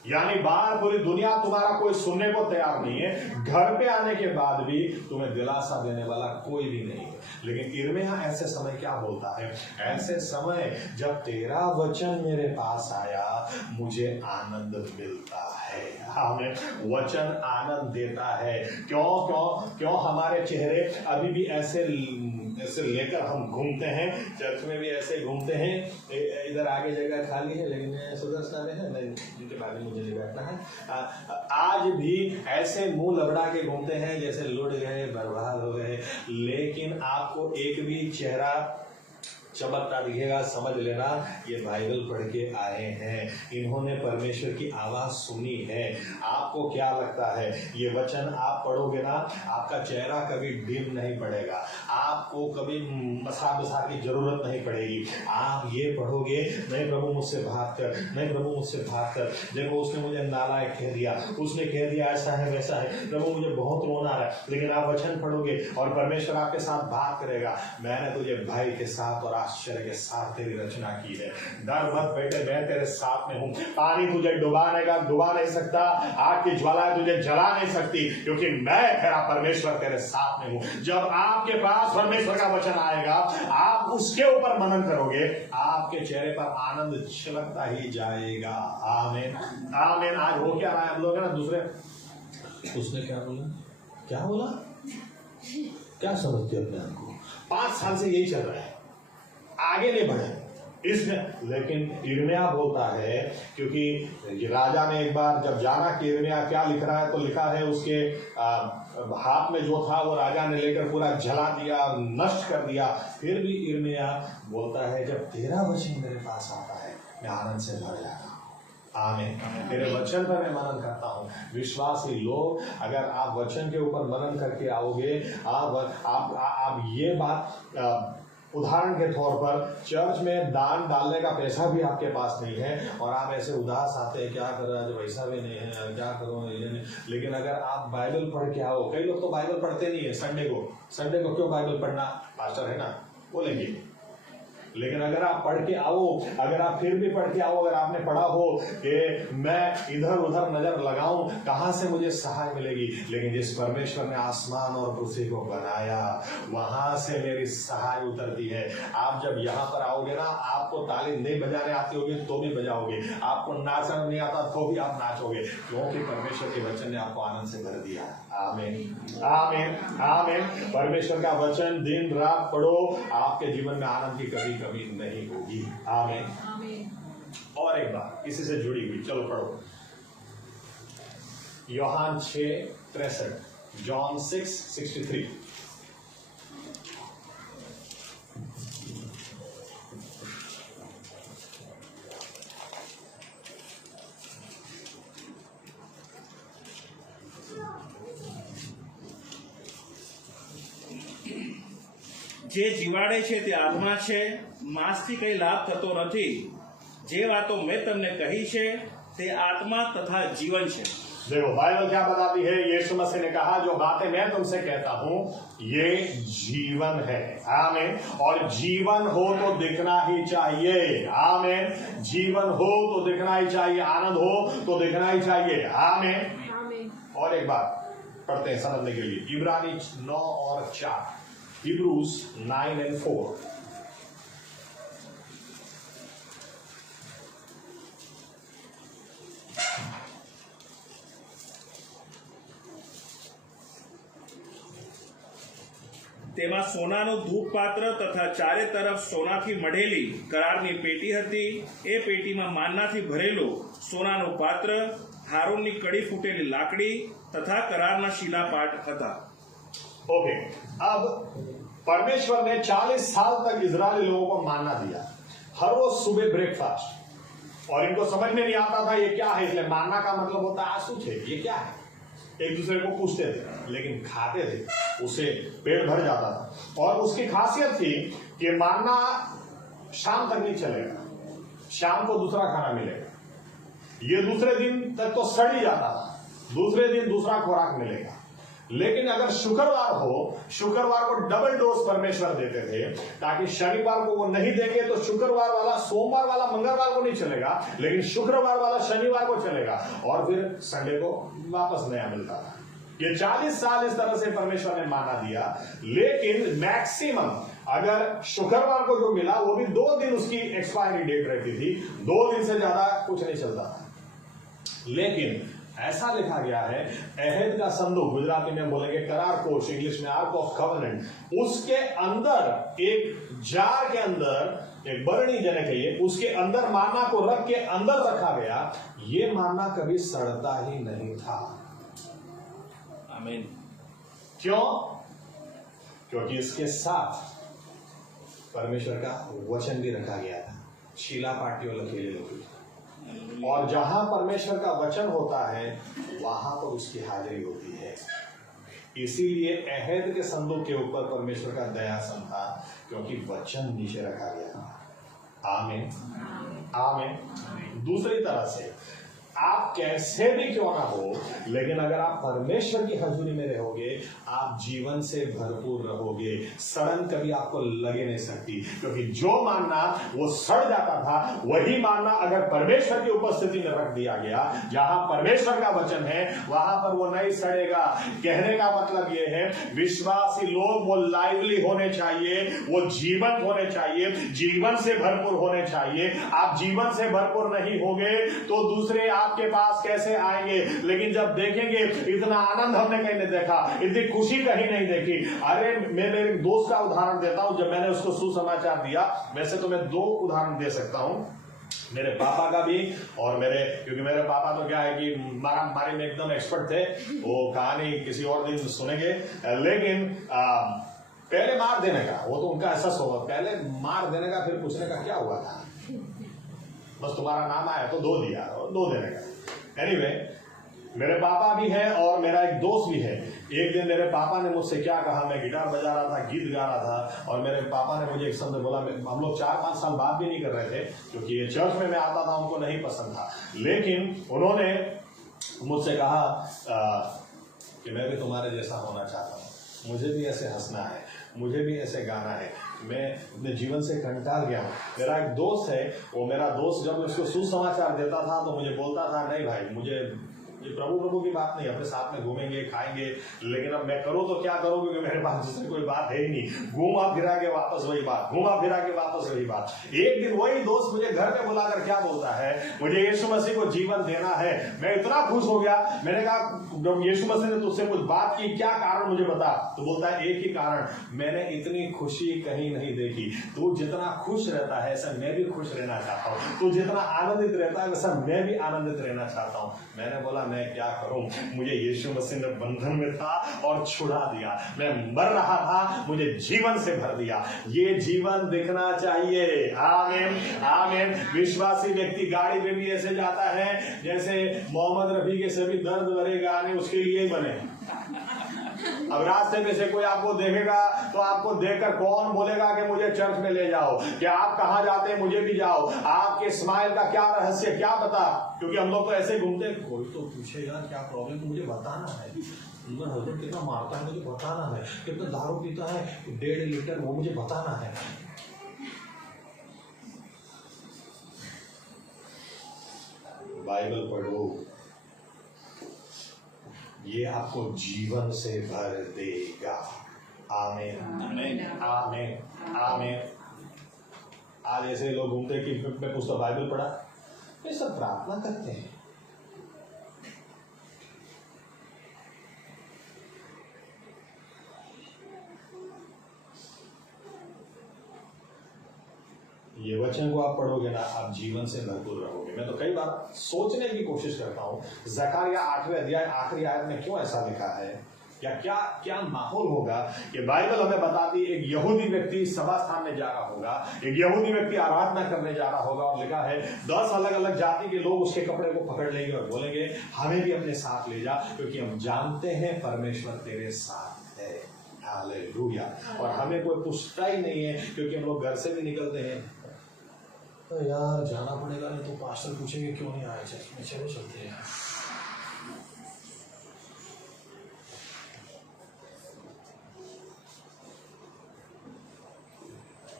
यानी बाहर पूरी दुनिया तुम्हारा कोई सुनने को तैयार नहीं है, घर पे आने के बाद भी तुम्हें दिलासा देने वाला कोई भी नहीं है। लेकिन यिर्मयाह ऐसे समय क्या बोलता है? ऐसे समय जब तेरा वचन मेरे पास आया मुझे आनंद मिलता है। हमें वचन आनंद देता है। क्यों क्यों क्यों हमारे चेहरे अभी भी ऐसे लेकर हम घूमते हैं, चर्च में भी ऐसे घूमते हैं, इधर आगे जगह खाली है लेकिन सुदर्शन में है, इनके बारे में मुझे नहीं बैठना है। आज भी ऐसे मुंह लबड़ा के घूमते हैं जैसे लुट गए, बर्बाद हो गए, लेकिन आपको एक भी चेहरा चमकता दिखेगा, समझ लेना ये बाइबल पढ़ के आए हैं, इन्होंने परमेश्वर की आवाज सुनी है। आपको क्या लगता है ये वचन आप पढ़ोगे ना, आपका चेहरा कभी डिम नहीं पड़ेगा, आपको कभी मसा की जरूरत नहीं पड़ेगी। आप ये पढ़ोगे, नहीं प्रभु मुझसे भाग कर, नहीं प्रभु मुझसे भाग कर, देखो उसने मुझे नालायक कह दिया, उसने कह दिया ऐसा है वैसा है, प्रभु मुझे बहुत रोना आ रहा है। लेकिन आप वचन पढ़ोगे और परमेश्वर आपके साथ बात करेगा, मैंने तुझे भाई के साथ और आश्चर्य के साथ तेरी रचना की है, डर मत बेटे, मैं तेरे साथ में हूं। पानी तुझे डुबा नहीं सकता, आग की ज्वाला तुझे जला नहीं सकती, क्योंकि मैं तेरा परमेश्वर तेरे साथ में हूं। जब आपके पास परमेश्वर का वचन आएगा, आप उसके ऊपर मनन करोगे, आपके चेहरे पर आनंद छलकता ही जाएगा। आमीन आमीन। आज हो क्या रहा है, हम लोग है ना दूसरे, उसने क्या बोला क्या समझते अपने आप को? 5 साल से यही चल रहा है, आगे नहीं बढ़े इसमें। लेकिन यिर्मयाह बोलता है, क्योंकि राजा ने एक बार जब जाना कि यिर्मयाह क्या लिख रहा है, तो लिखा है उसके हाथ में जो था वो राजा ने लेकर पूरा जला दिया, नष्ट कर दिया। फिर भी यिर्मयाह बोलता है जब तेरा वचन मेरे पास आता है मैं आनंद से भर जाता हूं। आमीन। तेरे वचन पर मैं मनन करता हूँ। विश्वासी लोग, अगर आप वचन के ऊपर मनन करके आओगे, आप ये बात, उदाहरण के तौर पर चर्च में दान डालने का पैसा भी आपके पास नहीं है और आप ऐसे उदास आते हैं, क्या करो आज वैसा भी नहीं है, क्या करो ये नहीं। लेकिन अगर आप बाइबल पढ़ के आओ, कई लोग तो बाइबल पढ़ते नहीं है। संडे को क्यों बाइबल पढ़ना, पास्टर है ना बोलेंगे। लेकिन अगर आप पढ़ के आओ, अगर आप फिर भी पढ़ के आओ, अगर आपने पढ़ा हो कि मैं इधर उधर नजर लगाऊं, कहां से मुझे सहाय मिलेगी, लेकिन जिस परमेश्वर ने आसमान और पृथ्वी को बनाया, वहां से मेरी सहाय उतरती है। आप जब यहां पर आओगे ना, आपको ताली नहीं बजाने आती होगी तो भी बजाओगे, आपको नाचना नहीं आता तो भी आप नाचोगे, क्योंकि परमेश्वर के वचन ने आपको आनंद से भर दिया। आमीन, आमीन, आमीन। परमेश्वर का वचन दिन रात पढ़ो, आपके जीवन में आनंद की कभी नहीं होगी। आमीन। और एक बात इसी से जुड़ी हुई, चलो पढ़ो यूहन्ना 6:63, जॉन 6:63। જે જીવાડે છે તે આત્મા છે, માંસથી કંઈ લાભ થતો નથી। જે વાતો મેં તમને કહી છે તે આત્મા તથા જીવન છે। देखो बाइबल क्या बताती है, यीशु मसीह ने कहा जो बातें मैं तुमसे कहता हूं ये जीवन है। आमीन। और जीवन हो तो दिखना ही चाहिए। आमीन। जीवन हो तो दिखना ही चाहिए, आनंद हो तो दिखना ही चाहिए। आमीन। और एक बात पढ़ते हैं समझने के लिए, इब्रानी 9 और 4, Hebrews 9 and 4। તેમાં સોનાનું ધૂપપાત્ર તથા ચારે તરફ સોનાથી મઢેલી કરારની પેટી હતી। એ પેટીમાં માનનાથી ભરેલું સોનાનું પાત્ર, હારૂનની કડી ફૂટેલી લાકડી તથા करारना शिलापाट હતા। ओके, अब परमेश्वर ने 40 साल तक इजरायली लोगों को मानना दिया, हर रोज सुबह ब्रेकफास्ट, और इनको समझ में नहीं आता था ये क्या है, इसलिए मानना का मतलब होता है आंसू थे, ये क्या है, एक दूसरे को पूछते थे, लेकिन खाते थे, उससे पेट भर जाता था। और उसकी खासियत थी कि मानना शाम तक नहीं चलेगा, शाम को दूसरा खाना मिलेगा, ये दूसरे दिन तक तो सड़ ही जाता था, दूसरे दिन दूसरा खुराक मिलेगा। लेकिन अगर शुक्रवार हो, शुक्रवार को डबल डोज परमेश्वर देते थे, ताकि शनिवार को वो नहीं देंगे तो शुक्रवार वाला सोमवार वाला मंगलवार को नहीं चलेगा, लेकिन शुक्रवार वाला शनिवार को चलेगा, और फिर संडे को वापस नया मिलता था। ये 40 साल इस तरह से परमेश्वर ने माना दिया। लेकिन मैक्सिमम अगर शुक्रवार को जो मिला वो भी 2 दिन उसकी एक्सपायरी डेट रहती थी, 2 दिन से ज्यादा कुछ नहीं चलता था। लेकिन ऐसा लिखा गया है, अहद का संदूक, गुजराती में बोलेंगे करार कोष, इंग्लिश में आर्क ऑफ कवेनेंट, उसके अंदर एक जार के अंदर एक बरनी जने कहिए, उसके अंदर माना को रख के अंदर रखा गया। ये माना कभी सड़ता ही नहीं था। आमीन। क्यों? क्योंकि इसके साथ परमेश्वर का वचन भी रखा गया था, शिला पाटियों लकीले लोग, और जहां परमेश्वर का वचन होता है वहां पर उसकी हाजिरी होती है। इसीलिए अहद के संदूक के ऊपर परमेश्वर का दयासन था, क्योंकि वचन नीचे रखा गया था। आमीन, आमीन। दूसरी तरह से आप कैसे भी क्यों ना हो, लेकिन अगर आप परमेश्वर की हजूरी में रहोगे, आप जीवन से भरपूर रहोगे, सड़न कभी आपको लगे नहीं सकती, क्योंकि जो मानना वो सड़ जाता था, वही मानना अगर परमेश्वर की उपस्थिति में रख दिया गया, जहां परमेश्वर का वचन है वहां पर वो नहीं सड़ेगा। कहने का मतलब ये है, विश्वासी लोग वो लाइवली होने चाहिए, वो जीवंत होने चाहिए, जीवन से भरपूर होने चाहिए। आप जीवन से भरपूर नहीं होगे तो दूसरे आपके पास कैसे आएंगे? लेकिन जब देखेंगे, इतना आनंद हमने कहीं नहीं देखा, इतनी खुशी कहीं नहीं देखी। अरे मैं मेरे दोस्त का उदाहरण देता हूं, जब मैंने उसको सुसमाचार दिया, वैसे तो मैं 2 उदाहरण दे सकता हूं, मेरे पापा का भी और मेरे, क्योंकि मेरे पापा तो क्या है कि मारामारी में एकदम एक्सपर्ट थे, वो कहानी किसी और दिन सुनेंगे। लेकिन पहले मार देने का, वो तो उनका ऐसा स्वभाव, पहले मार देने का फिर पूछने का क्या हुआ था, बस तुम्हारा नाम आया तो 2 दिया और 2 देने का। एनीवे, मेरे पापा भी हैं और मेरा एक दोस्त भी है। एक दिन मेरे पापा ने मुझसे क्या कहा, मैं गिटार बजा रहा था, गीत गा रहा था, और मेरे पापा ने मुझे एक शब्द बोला। हम लोग 4-5 साल बात भी नहीं कर रहे थे, क्योंकि ये चर्च में मैं आता था, उनको नहीं पसंद था। लेकिन उन्होंने मुझसे कहा कि मैं भी तुम्हारे जैसा होना चाहता हूँ, मुझे भी ऐसे हंसना है, मुझे भी ऐसे गाना है। मैं अपने जीवन से कंटाल गया हूँ। मेरा एक दोस्त है, वो मेरा दोस्त जब उसको सुसमाचार देता था तो मुझे बोलता था, नहीं भाई, मुझे ये प्रभु की बात नहीं, अपने साथ में घूमेंगे, खाएंगे, लेकिन अब मैं करूँ तो क्या करूँ, क्योंकि मेरे पास दूसरी कोई बात है ही नहीं। घूमा फिरा के वापस वही बात, घूमा फिरा के वापस वही बात। एक दिन वही दोस्त मुझे घर में बुलाकर क्या बोलता है, मुझे यीशु मसीह को जीवन देना है। मैं इतना खुश हो गया। मैंने कहा, जब यीशु मसीह ने तुझसे कुछ बात की, क्या कारण मुझे बता। तो बोलता है, एक ही कारण, मैंने इतनी खुशी कहीं नहीं देखी। तू जितना खुश रहता है ऐसा मैं भी खुश रहना चाहता हूँ, तू जितना आनंदित रहता है वैसा मैं भी आनंदित रहना चाहता हूँ। मैंने बोला, मैं क्या करूं, मुझे यीशु मसीह ने बंधन में था और छुड़ा दिया। मैं मर रहा था, मुझे जीवन से भर दिया। ये जीवन दिखना चाहिए। आमीन, आमीन। विश्वासी व्यक्ति गाड़ी में भी ऐसे जाता है जैसे मोहम्मद रफी के सभी दर्द भरे गाने उसके लिए ही बने। अब रास्ते में से कोई आपको देखेगा तो आपको देखकर कौन बोलेगा कि मुझे चर्च में ले जाओ, कि आप कहां जाते हैं मुझे भी जाओ, आपके स्माइल का क्या रहस्य, क्या पता। क्योंकि हम लोग तो ऐसे घूमते, कोई तो पूछेगा क्या प्रॉब्लम, मुझे बताना है। मेरा हस्बैंड कितना मारता है मुझे बताना है, कितना दारू पीता है 1.5 लीटर, वो मुझे बताना है। बाइबल पढ़ो, ये आपको जीवन से भर देगा। आमीन, आमीन, आमीन, आमीन। आज ऐसे लोग घूमते कि मैं पुस्तक बाइबल पढ़ा, ये सब प्रार्थना करते हैं। ये वचन को आप पढ़ोगे ना, आप जीवन से भरपूर रहोगे। मैं तो कई बार सोचने की कोशिश करता हूँ, ज़करिया 8वें अध्याय आखिरी आयत में क्यों ऐसा लिखा है, या क्या क्या माहौल होगा। ये बाइबल हमें बताती, एक यहूदी व्यक्ति सभा स्थान में जा रहा होगा, एक यहूदी व्यक्ति आराधना करने जा रहा होगा, और लिखा है 10 अलग अलग जाति के लोग उसके कपड़े को पकड़ लेंगे और बोलेंगे, हमें भी अपने साथ ले जा, क्योंकि हम जानते हैं परमेश्वर तेरे साथ है। हालेलुया। और हमें कोई पूछता ही नहीं है, क्योंकि हम लोग घर से भी निकलते हैं तो यार जाना पड़ेगा, नहीं तो पास्टर पूछेंगे क्यों नहीं आए चर्च में, चलो चलते हैं।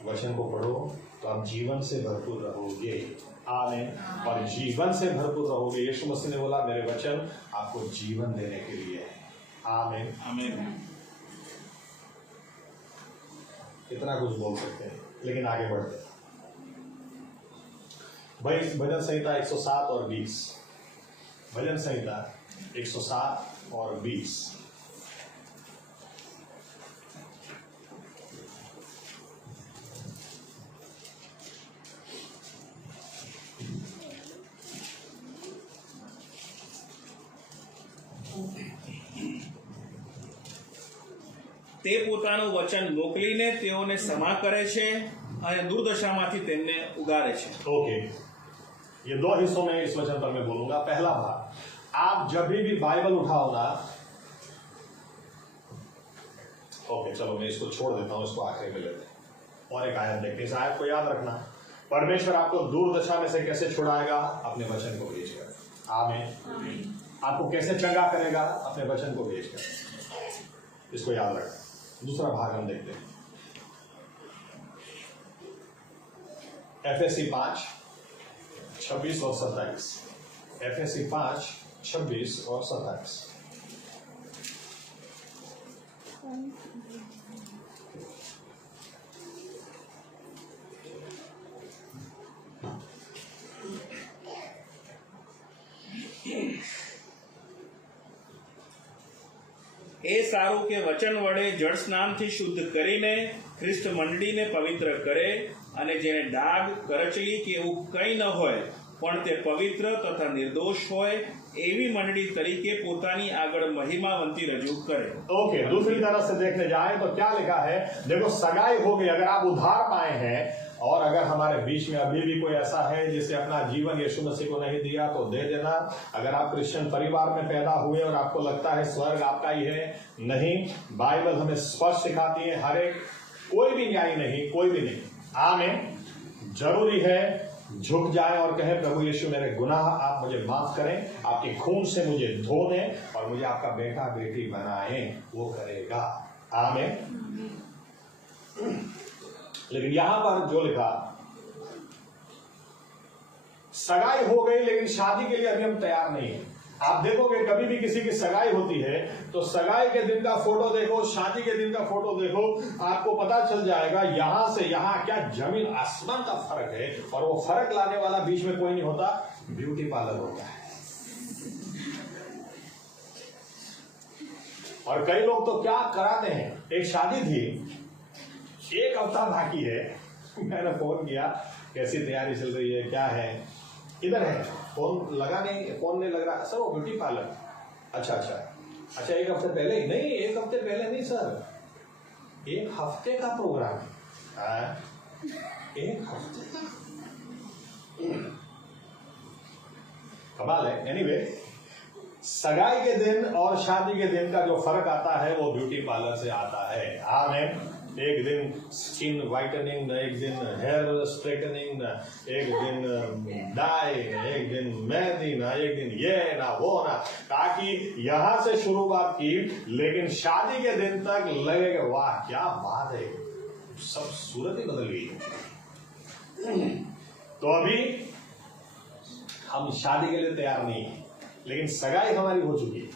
वचन को पढ़ो तो आप जीवन से भरपूर रहोगे। आमीन। और जीवन से भरपूर रहोगे। यीशु मसीह ने बोला, मेरे वचन आपको जीवन देने के लिए है। आमीन, आमीन। इतना कुछ बोल सकते हैं, लेकिन आगे बढ़ते हैं। भजन संहिता 107 और 20। भजन संहिता 107 और 20। તે પોતાનું વચન મોકલીને તેઓને ક્ષમા કરે છે અને દુર્દશામાંથી તેમને ઉગારે છે। ओके, ये 2 हिस्सों में इस वचन पर मैं बोलूंगा। पहला भाग, आप जब भी बाइबल उठाओ ना, ओके चलो मैं इसको छोड़ देता हूं, इसको आखिरी में लेते हैं। और एक आयत देखते हैं, इस आयत को याद रखना। परमेश्वर आपको दुर्दशा में से कैसे छुड़ाएगा, अपने वचन को भेजकर। आमीन। आपको कैसे चंगा करेगा, अपने वचन को भेजकर। इसको याद रखना। दूसरा भाग हम देखते हैं, एफएससी 5:26 और 27। एफएससी 5:26 और 27। એ સારું કે વચન વડે જળ સ્નાનથી શુદ્ધ કરીને ખ્રિસ્ત મંડળીને પવિત્ર કરે, અને જેને ડાઘ, કરચલી કે એવું કંઈ ન હોય, પણ તે પવિત્ર તથા નિર્દોષ હોય એવી મંડળી તરીકે પોતાની આગળ મહિમાવંતી રજૂ કરે। ओके, दूसरी तरफ से देखने जाए तो क्या लिखा है, देखो सगाई हो गई, अगर आप उद्धार पाए हैं और अगर हमारे बीच में अभी भी कोई ऐसा है जिसे अपना जीवन यीशु मसीह को नहीं दिया तो दे देना। अगर आप क्रिश्चियन परिवार में पैदा हुए और आपको लगता है स्वर्ग आपका ही है, नहीं, बाइबल हमें स्पष्ट सिखाती है हर एक, कोई भी न्याय नहीं, कोई भी नहीं। आमीन। जरूरी है झुक जाए और कहें प्रभु यीशु मेरे गुनाह आप मुझे माफ करें, आपके खून से मुझे धो दें और मुझे आपका बेटा बेटी बनाएं, वो करेगा। आमीन। लेकिन यहां पर जो लिखा, सगाई हो गई लेकिन शादी के लिए अभी हम तैयार नहीं है। आप देखोगे कभी भी किसी की सगाई होती है तो सगाई के दिन का फोटो देखो, शादी के दिन का फोटो देखो, आपको पता चल जाएगा यहां से यहां क्या जमीन आसमान का फर्क है। और वो फर्क लाने वाला बीच में कोई नहीं होता, ब्यूटी पार्लर होता है। और कई लोग तो क्या कराते हैं, एक शादी थी, 1 हफ्ता बाकी है, मैंने फोन किया कैसी तैयारी चल रही है, क्या है, इधर है, फोन लगा नहीं, फोन नहीं लग रहा, सर वो ब्यूटी पार्लर। अच्छा 1 हफ्ते पहले ही? नहीं, 1 हफ्ते पहले नहीं सर, 1 हफ्ते का प्रोग्राम है। 1 हफ्ते का कमाल है। एनीवे, सगाई के दिन और शादी के दिन का जो फर्क आता है वो ब्यूटी पार्लर से आता है। आमीन। एक दिन स्किन वाइटनिंग, एक दिन हेयर स्ट्रेटनिंग, एक दिन डाई, एक दिन मेहंदी, एक दिन ये ना वो ना, ताकि यहां से शुरुआत की लेकिन शादी के दिन तक लगेगा वाह क्या बात है, सब सूरत ही बदल गई। तो अभी हम शादी के लिए तैयार नहीं है लेकिन सगाई हमारी हो चुकी है।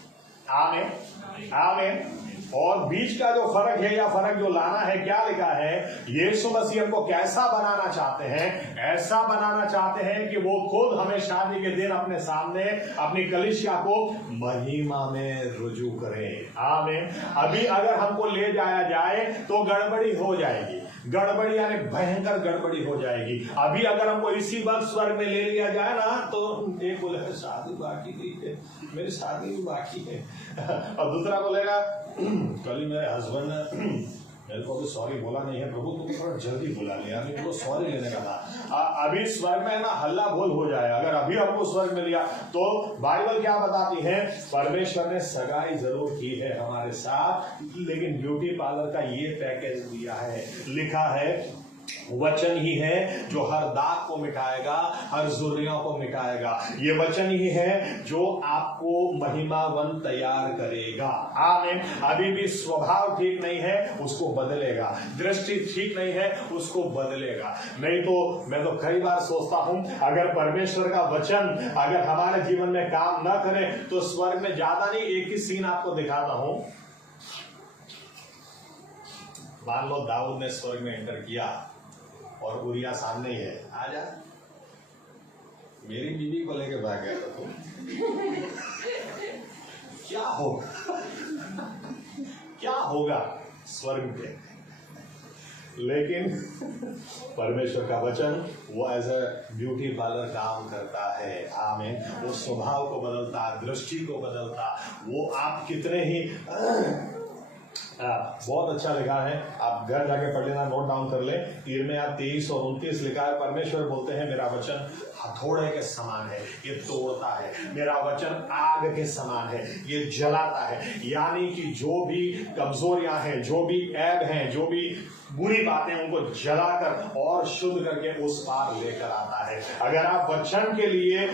आमीन। आमीन। और बीच का जो फर्क है या फर्क जो लाना है, क्या लिखा है, यीशु मसीह हमको कैसा बनाना चाहते हैं, ऐसा बनाना चाहते हैं कि वो खुद हमें शादी के दिन अपने सामने अपनी कलीसिया को महिमा में रुजू करें। आमीन। अभी अगर हमको ले जाया जाए तो गड़बड़ी हो जाएगी, गड़बड़ी यानी भयंकर गड़बड़ी हो जाएगी। अभी अगर हमको इसी वक्त स्वर्ग में ले लिया जाए ना तो एक बोलेगा शादी बाकी नहीं है, मेरी शादी भी बाकी है, और दूसरा बोलेगा कल ही मेरे हस्बैंड ने मेरे को भी सॉरी बोला नहीं है, प्रभु तुम थोड़ा जल्दी बुला लिया, मेरे को सॉरी लेने का था। अभी स्वर्ग में ना हल्ला बोल हो जाए। अगर अभी हमको स्वर्ग में लिया तो बाइबल क्या बताती है, परमेश्वर ने सगाई जरूर की है हमारे साथ, लेकिन ब्यूटी पार्लर का ये पैकेज दिया है, लिखा है वचन ही है जो हर दाग को मिटाएगा, हर जुर्रियों को मिटाएगा। ये वचन ही है जो आपको महिमावन तैयार करेगा। आमीन। अभी भी स्वभाव ठीक नहीं है, उसको बदलेगा। दृष्टि ठीक नहीं है, उसको बदलेगा। नहीं तो मैं तो कई बार सोचता हूं अगर परमेश्वर का वचन अगर हमारे जीवन में काम न करे तो स्वर्ग में ज्यादा नहीं, एक ही सीन आपको दिखाता हूं। मान लो दाऊद ने स्वर्ग में एंटर किया और उरिया सामने ही है, आजा, मेरी बीवी को लेके भाग गया था तुम, क्या होगा, क्या होगा स्वर्ग में। लेकिन परमेश्वर का वचन वो एज ए ब्यूटी पार्लर काम करता है। आमीन। वो स्वभाव को बदलता, दृष्टि को बदलता, वो आप कितने ही बहुत अच्छा लिखा है, आप घर जाके पढ़ लेना, नोट डाउन कर ले। यिर्मयाह 23 और 29 लिखा है, परमेश्वर बोलते हैं मेरा वचन हथौड़े के समान है, ये तोड़ता है, मेरा वचन आग के समान है, ये जलाता है। यानी कि जो भी कमजोरियां हैं, जो भी ऐब हैं, जो भी बुरी बातें, उनको जलाकर और शुद्ध करके उस पार लेकर आता है। अगर आप वचन के लिए,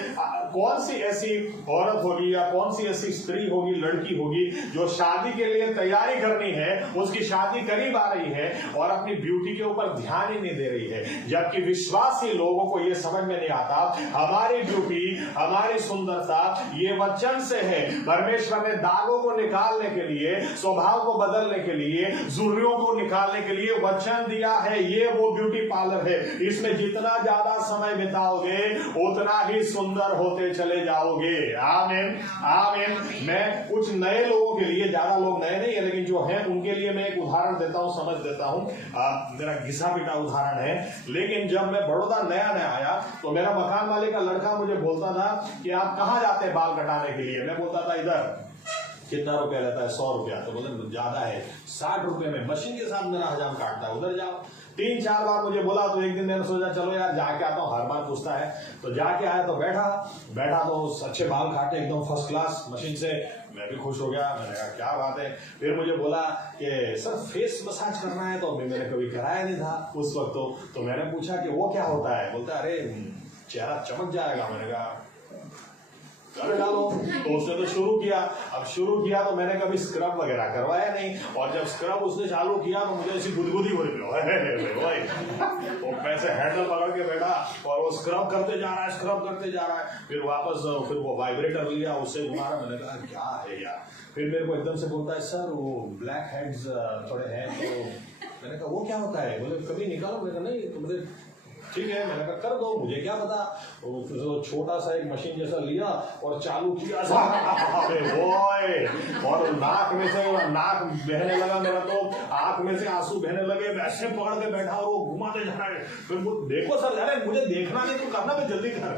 कौन सी ऐसी औरत होगी या कौन सी ऐसी स्त्री होगी, लड़की होगी जो शादी के लिए तैयारी करनी है, उसकी शादी करीब आ रही है और अपनी ब्यूटी के ऊपर ध्यान ही नहीं दे रही है। जबकि विश्वासी लोगों को यह समझ में नहीं आता, हमारी ब्यूटी, हमारी सुंदरता ये वचन से है। परमेश्वर ने दागों को निकालने के लिए, स्वभाव को बदलने के लिए, जुर्रियों को निकालने के लिए वचन दिया है। ये वो ब्यूटी पार्लर है, इसमें जितना ज्यादा समय बिताओगे उतना ही सुंदर होते चले जाओगे। आमीन। आमीन। मैं कुछ नए लोगों के लिए, ज्यादा लोग नए नहीं है लेकिन जो हैं उनके लिए मैं एक उदाहरण देता हूं, समझ देता हूं। मेरा घिसा पिटा उदाहरण है, लेकिन जब मैं बड़ौदा नया नया आया तो मेरा मकान मालिक का लड़का मुझे बोलता था कि आप कहां जाते हैं बाल कटाने के लिए। मैं बोलता था इधर। कितना रुपया लेता है? 100 रुपया। तो बोले ज्यादा है, 60 रुपए में मशीन के साथ मेरा हजाम काटता है, उधर जाओ। 3-4 बार मुझे बोला, तो एक दिन मैंने सोचा चलो यार जाके आता हूँ, हर बार पूछता है। तो जाके आया तो बैठा तो अच्छे बाल काटे एकदम फर्स्ट क्लास मशीन से। मैं भी खुश हो गया, मैंने कहा क्या बात है। फिर मुझे बोला कि सर फेस मसाज करना है, तो अभी मैंने कभी कराया नहीं था उस वक्त। तो मैंने पूछा कि वो क्या होता है। बोलता अरे चेहरा चमक जाएगा। मैंने कहा कर डालो। तो उसने तो शुरू किया तो मैंने कभी स्क्रब वगैरह करवाया नहीं, और जब स्क्रब उसने चालू किया तो मुझे ऐसी गुदगुदी हो रही। तो पैसे हैंडल पकड़ के बैठा और वो स्क्रब करते जा रहा है। फिर वो वाइब्रेटर लिया, उससे घुमा रहा। मैंने कहा क्या है यार। फिर मेरे को एकदम से बोलता है सर वो ब्लैक हेड्स थोड़े हैं। तो मैंने कहा वो क्या होता है। बोले कभी निकालो। मैंने कहा नहीं, तो मुझे ठीक है। मैंने कहा कर दो, मुझे क्या पता। तो छोटा सा एक मशीन जैसा लिया और चालू किया। और नाक बहने लगा मेरा, तो आंख में से आंसू बहने लगे। वैसे पकड़ के बैठा और वो घुमाते जा रहा है। फिर देखो सर, अरे मुझे देखना नहीं, तो करना भी जल्दी कर।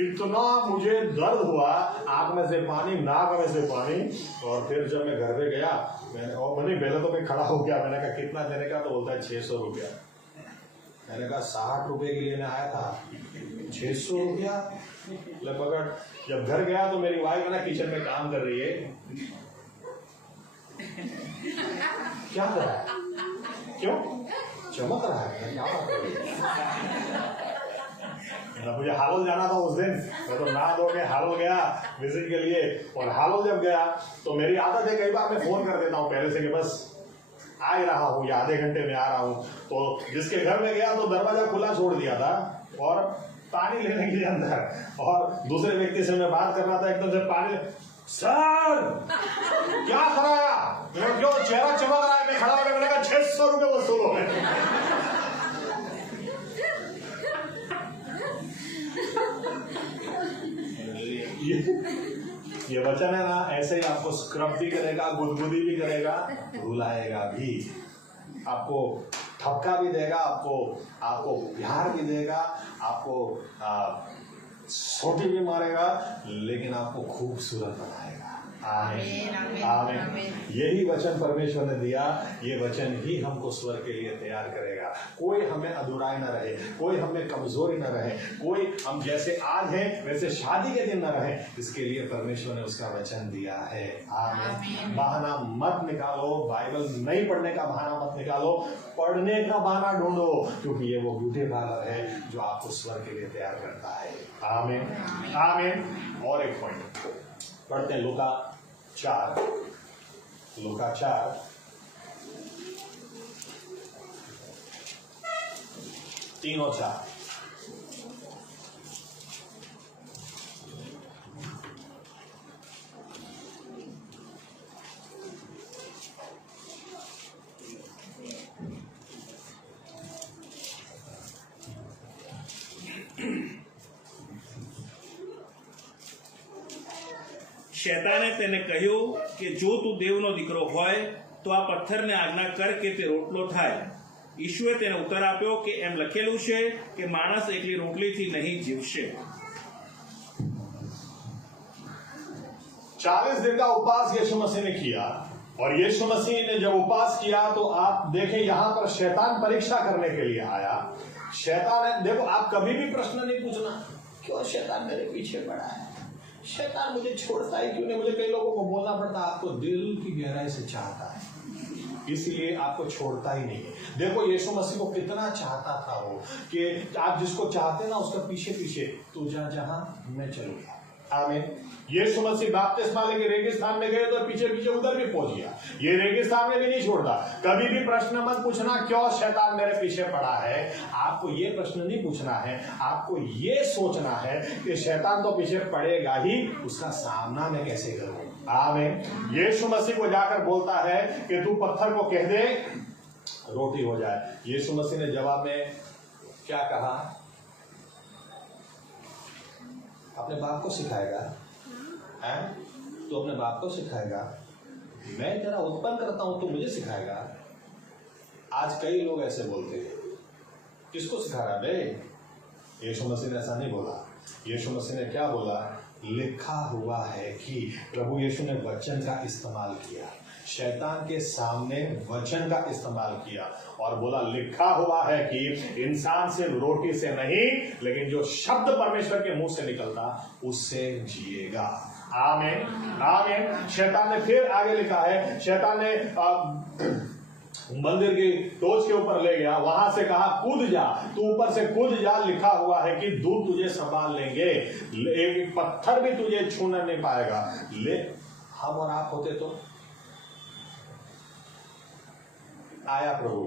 इतना मुझे दर्द हुआ, आंख में से पानी, नाक में से पानी। और फिर जब मैं घर पे गया, मैंने पहले तो मैं खड़ा हो गया। मैंने कहा कितना देने का। तो बोलता है 600 रुपया। मैंने कहा 60 रुपए के लिए मैं आया था, 600 रुपया ले पकड़। जब घर गया तो मेरी वाइफ ना किचन में काम कर रही है। क्या कर रहा है, क्यों चमक रहा है, क्या बात कर रही है। मुझे हालोल जाना था उस दिन। मैं तो नहा धो के हालोल गया विजिट के लिए। और हालोल जब गया तो मेरी आदत है, कई बार मैं फोन कर देता हूँ पहले से कि बस आ ही रहा हूँ या आधे घंटे में आ रहा हूँ। तो जिसके घर में गया तो दरवाजा खुला छोड़ दिया था और पानी लेने के लिए अंदर, और दूसरे व्यक्ति से मैं बात कर रहा था, एकदम से पानी। सर क्या कराया। क्यों चेहरा चमक रहा है। मैं खड़ा हो गया। मैंने कहा 600 रुपये वसूल हो गए। ये वचन है ना, ऐसे ही आपको स्क्रब भी करेगा, गुदगुदी भी करेगा, रुलाएगा भी, आपको ठपका भी देगा, आपको प्यार भी देगा, आपको सोटी भी मारेगा, लेकिन आपको खूबसूरत बनाएगा। आमीन आमीन। यही वचन परमेश्वर ने दिया। ये वचन ही हमको स्वर्ग के लिए तैयार करेगा। कोई हमें अधूराई न रहे, कोई हमें कमजोरी न रहे, कोई हम जैसे आज हैं वैसे शादी के दिन न रहे। इसके लिए परमेश्वर ने उसका वचन दिया है। आमीन। बहाना मत निकालो, बाइबल नहीं पढ़ने का बहाना मत निकालो, पढ़ने का बहाना ढूंढो, क्योंकि ये वो ब्यूटी पार्लर है जो आपको स्वर्ग के लिए तैयार करता है। आमीन आमीन। और एक पॉइंट पढ़ते हैं, लूका 4 3 और 4। શેતાને તેને કહ્યું કે જો તું દેવનો દીકરો હોય તો આ પથ્થરને આજ્ઞા કર કે તે રોટલો થાય. ઈશુએ તેને ઉત્તર આપ્યો કે એમ લખેલું છે કે માણસ એકલી રોટલીથી નહીં જીવશે. 40 दिन का उपवास यीशु मसीह ने किया, और यीशु मसीह ने जब उपवास किया तो आप देखें यहां पर शैतान परीक्षा करने के लिए आया. शैतान, देखो आप कभी भी प्रश्न नहीं पूछना क्यों शैतान मेरे पीछे पड़ा है, शैतान मुझे छोड़ता ही क्यों नहीं. मुझे कई लोगों को बोलना पड़ता आपको दिल की गहराई से चाहता है, इसलिए आपको छोड़ता ही नहीं है. देखो यीशु मसीह को कितना चाहता था वो, कि आप जिसको चाहते ना उसका पीछे पीछे तू जा जहां मैं चलूंगा. आमीन. यीशु मसीह बपतिस्मा लेके रेगिस्तान में गए तो पीछे पीछे उधर भी पहुंच गया. ये रेगिस्तान में भी नहीं छोड़ता. कभी भी प्रश्न मत पूछना क्यों शैतान मेरे पीछे पड़ा है. आपको ये प्रश्न नहीं पूछना है, आपको ये सोचना है कि शैतान तो पीछे पड़ेगा ही, उसका सामना मैं कैसे करूं. आमीन. यीशु मसीह को जाकर बोलता है कि तू पत्थर को कह दे रोटी हो जाए. यीशु मसीह ने जवाब में क्या कहा, अपने बाप को सिखाएगा. तो अपने बाप को सिखाएगा, मैं तेरा उत्पन्न करता हूं तो मुझे सिखाएगा. आज कई लोग ऐसे बोलते हैं, किसको सिखा रहा बे. यीशु मसीह ने ऐसा नहीं बोला. यीशु मसीह ने क्या बोला, लिखा हुआ है कि प्रभु यीशु ने वचन का इस्तेमाल किया. शैतान के सामने वचन का इस्तेमाल किया और बोला लिखा हुआ है कि इंसान सिर्फ रोटी से नहीं लेकिन जो शब्द परमेश्वर के मुंह से निकलता उससे जिएगा। आमीन आमीन। शैतान ने फिर आगे लिखा है, शैतान ने मंदिर की टोच के ऊपर ले गया, वहां से कहा कूद जा, तू ऊपर से कूद जा, लिखा हुआ है कि दूत तुझे संभाल लेंगे, एक पत्थर भी तुझे छूने नहीं पाएगा। ले हम और आप होते तो आया प्रभु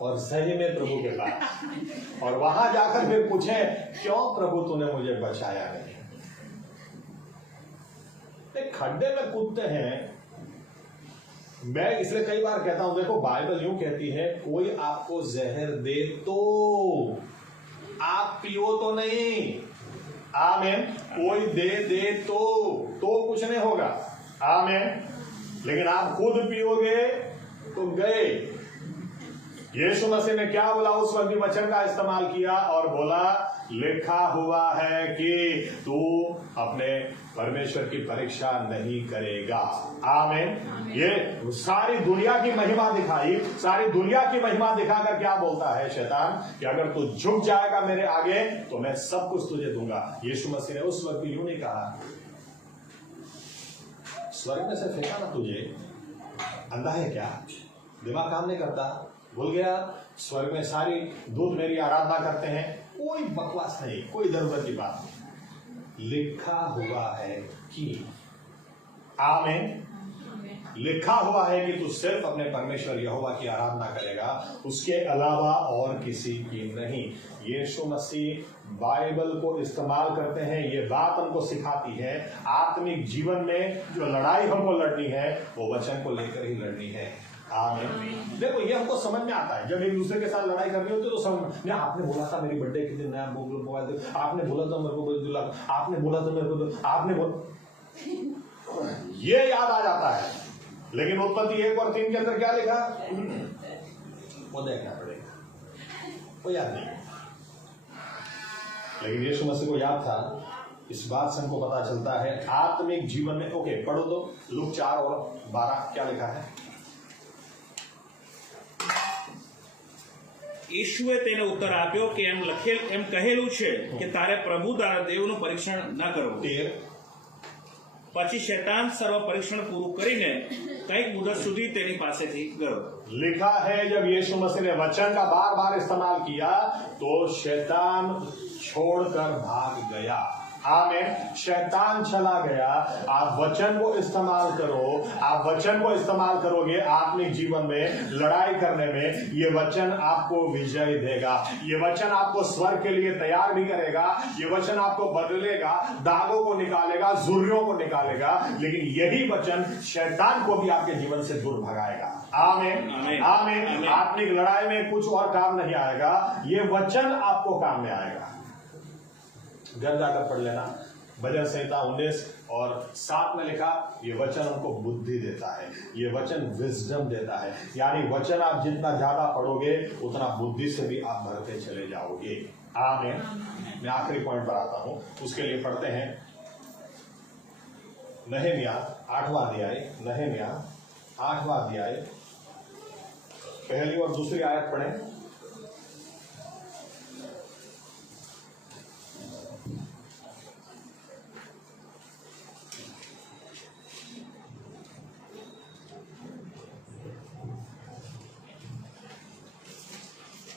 और सही में प्रभु के पास और वहां जाकर फिर पूछे क्यों प्रभु तूने मुझे बचाया नहीं। एक खड्डे में कूदते हैं। मैं इसलिए कई बार कहता हूं, देखो बाइबल यूं कहती है कोई आपको जहर दे तो आप पियो तो नहीं। आमीन। कोई दे तो कुछ नहीं होगा। आमीन। लेकिन आप खुद पियोगे तो गए। यीशु मसीह ने क्या बोला? उस वक्त भी वचन का इस्तेमाल किया और बोला लिखा हुआ है कि तू अपने परमेश्वर की परीक्षा नहीं करेगा। आमीन। ये सारी दुनिया की महिमा दिखाई, सारी दुनिया की महिमा दिखाकर क्या बोलता है शैतान कि अगर तू झुक जाएगा मेरे आगे तो मैं सब कुछ तुझे दूंगा। यीशु मसीह ने उस वक्त भी यूं नहीं कहा स्वर्ग में से फेंका ना तुझे, अंधा है क्या, दिमाग काम नहीं करता, भूल गया स्वर्ग में सारी दूत मेरी आराधना करते हैं। कोई बकवास नहीं, कोई इधर उधर की बात नहीं। लिखा हुआ है कि आमीन। लिखा हुआ है कि तू सिर्फ अपने परमेश्वर यहोवा की आराधना करेगा, उसके अलावा और किसी की नहीं। यीशु मसीह बाइबल को इस्तेमाल करते हैं, ये बात हमको सिखाती है आत्मिक जीवन में जो लड़ाई हमको लड़नी है वो वचन को लेकर ही लड़नी है। आमीन। देखो ये हमको समझ में आता है, जब एक दूसरे के साथ लड़ाई करनी होती है तो समझ में, आपने बोला था मेरी बर्थडे के दिन नया मोबाइल दे, आपने बोला था मेरे को दिला, आपने बोला था मेरे को, आपने बोला, ये याद आ जाता है। लेकिन उत्पत्ति 1 और 3 के अंदर क्या लिखा वो देखना पड़ेगा, वो याद नहीं। लेकिन यीशु मसीह को याद था। इस बात से हमको पता चलता है आत्मिक जीवन में। ओके पढ़ो तो लूक 4 और 12 क्या लिखा है। ઈશુએ તેને ઉત્તર આપ્યો કે એમ કહેલું છે કે તારે પ્રભુ તારા દેવનું પરીક્ષણ ન કરવું। 13 પછી શૈતાન સર્વ પરીક્ષણ પૂરું કરીને કંઈક મુદત સુધી તેની પાસેથી ગયો। लिखा है जब यीशु मसीह ने वचन का बार बार इस्तेमाल किया तो शैतान छोड़कर भाग गया। आमीन। शैतान चला गया। आप वचन को इस्तेमाल करो, आप वचन को इस्तेमाल करोगे आत्मिक जीवन में लड़ाई करने में, ये वचन आपको विजय देगा। ये वचन आपको स्वर्ग के लिए तैयार भी करेगा। ये वचन आपको बदलेगा, दागों को निकालेगा, जुर्रियों को निकालेगा। लेकिन यही वचन शैतान को भी आपके जीवन से दूर भगाएगा। आमीन आमीन। आत्मिक लड़ाई में कुछ और काम नहीं आएगा, ये वचन आपको काम में आएगा। घर जाकर पढ़ लेना, भजन संहिता 19 और 7 में लिखा ये वचन हमको बुद्धि देता है, ये वचन विजडम देता है। यानी वचन आप जितना ज्यादा पढ़ोगे उतना बुद्धि से भी आप भरते चले जाओगे। आमीन। मैं आखिरी पॉइंट पर आता हूं, उसके लिए पढ़ते हैं नहम्याह 8वां अध्याय। नहम्याह 8वां अध्याय पहली और दूसरी आयत पढ़ें।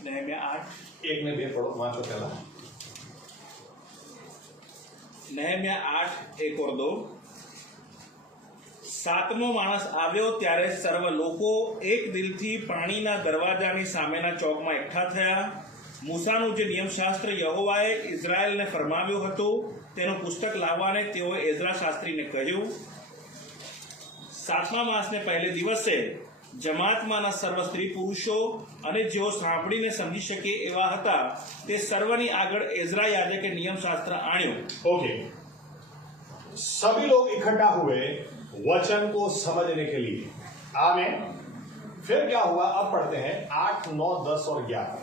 નહેમ્યા 8 एक में 2 पढ़ो, वाँचो पहला। નહેમ્યા 8 1 और 2। સાતમો માણસ આવ્યો ત્યારે સર્વ લોકો એક દિલથી પાણીના દરવાજાની સામેના ચોકમાં એકઠા થયા। મૂસાનું જે નિયમશાસ્ત્ર યહોવાએ ઇઝરાયલને ફરમાવ્યું હતું તેનું પુસ્તક લાવવાને તેઓએ એઝરા શાસ્ત્રીને કહ્યું। સાતમા માસને પહેલે દિવસે જમાતમાંના સર્વ સ્ત્રી પુરુષો અને જેઓ સાંભળીને સમજી શકે એવા હતા તે સર્વની આગળ એઝરા યાજકે નિયમશાસ્ત્ર આણ્યું। ओके, सभी लोग इकट्ठा हुए वचन को समझने के लिए। आमीन। फिर क्या हुआ अब पढ़ते हैं 8, 9, 10 और 11।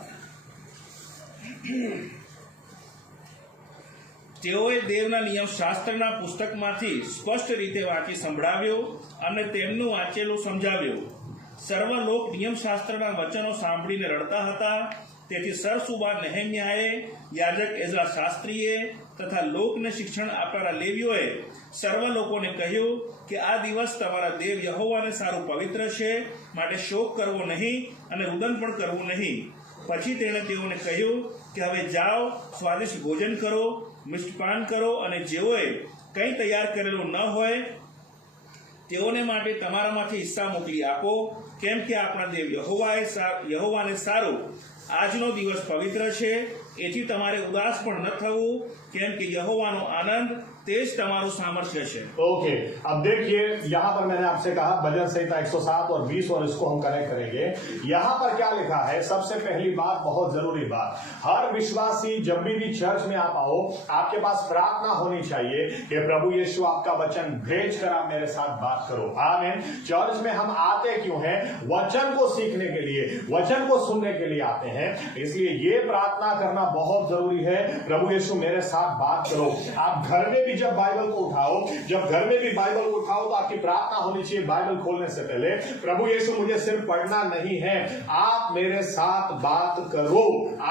તેઓએ દેવના નિયમશાસ્ત્રના પુસ્તકમાંથી સ્પષ્ટ રીતે વાંચી સંભળાવ્યું અને તેમનું વાંચેલું સમજાવ્યું. સર્વ લોક નિયમશાસ્ત્રના વચનો સાંભળીને રડતા હતા. તેથી સરસુબા નેહેમ્યાએ, યાજક એઝરા શાસ્ત્રીએ તથા લોકને શિક્ષણ આપનારા લેવીઓએ સર્વ લોકોને કહ્યું કે આ દિવસ તમારા દેવ યહોવાને સારું પવિત્ર છે, માટે શોક કરવો નહીં અને રુદન પણ કરવું નહીં. પછી તેણે તેઓને કહ્યું કે હવે જાઓ, સ્વાદિષ્ટ ભોજન કરો, મિષ્ટપાન કરો, અને જેઓએ કંઈ તૈયાર કરેલું ન હોય તેઓને માટે તમારામાંથી હિસ્સા મોકલી આપો, કેમ કે આપણા દેવ યહોવાને સારું આજનો દિવસ પવિત્ર છે. એથી તમારે ઉદાસ પણ ન થવું, કેમ કે यहोवानो आनंद तेज તમારું સામर्थ्य છે. ओके, अब देखिए यहाँ पर मैंने आपसे कहा भजन संहिता 107 और 20 और इसको हम कनेक्ट करेंगे. यहाँ पर क्या लिखा है? सबसे पहली बात, बहुत जरूरी बात, हर विश्वासी जब भी चर्च में आप आओ, आपके पास प्रार्थना होनी चाहिए कि प्रभु यीशु आपका वचन भेज कर आप मेरे साथ बात करो. आमीन. चर्च में हम आते क्यों हैं? वचन को सीखने के लिए, वचन को सुनने के लिए आते हैं. इसलिए ये प्रार्थना करना बहुत जरूरी है, प्रभु यीशु मेरे साथ बात करो. आप घर में भी जब बाइबल को उठाओ, जब घर में भी बाइबल को उठाओ तो आपकी प्रार्थना होनी चाहिए बाइबल खोलने से पहले, प्रभु यीशु मुझे सिर्फ पढ़ना नहीं है, आप मेरे साथ बात करो,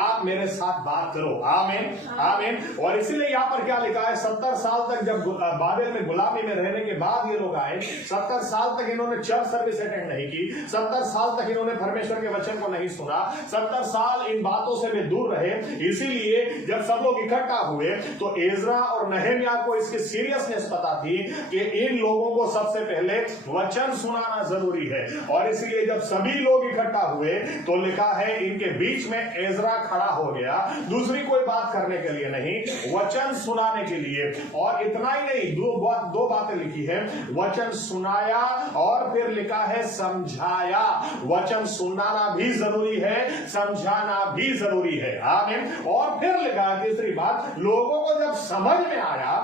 आप मेरे साथ बात करो. आमीन, आमीन. और इसीलिए यहाँ पर क्या लिखा है? 70 साल तक जब बाबेल में गुलामी में रहने के बाद ये लोग आए, 70 साल तक इन्होंने चर्च सर्विस अटेंड नहीं की, 70 साल तक इन्होंने परमेश्वर के वचन को नहीं सुना, 70 साल इन बातों से वे दूर रहे. इसीलिए जब सब लोग इकट्ठा हुए तो एजरा और नहम्याह को इसकी सीरियसनेस पता थी कि इन लोगों को सबसे पहले वचन सुनाना जरूरी है. और इसलिए जब सभी लोग इकट्ठा हुए तो लिखा है इनके बीच में एजरा खड़ा हो गया, दूसरी कोई बात करने के लिए नहीं, वचन सुनाने के लिए. और इतना ही नहीं, दो बातें लिखी है, वचन सुनाया और फिर लिखा है समझाया. वचन सुनाना भी जरूरी है, समझाना भी जरूरी है. आमीन. और फिर लिखा तीसरी बात, लोगों को जब समझ में आया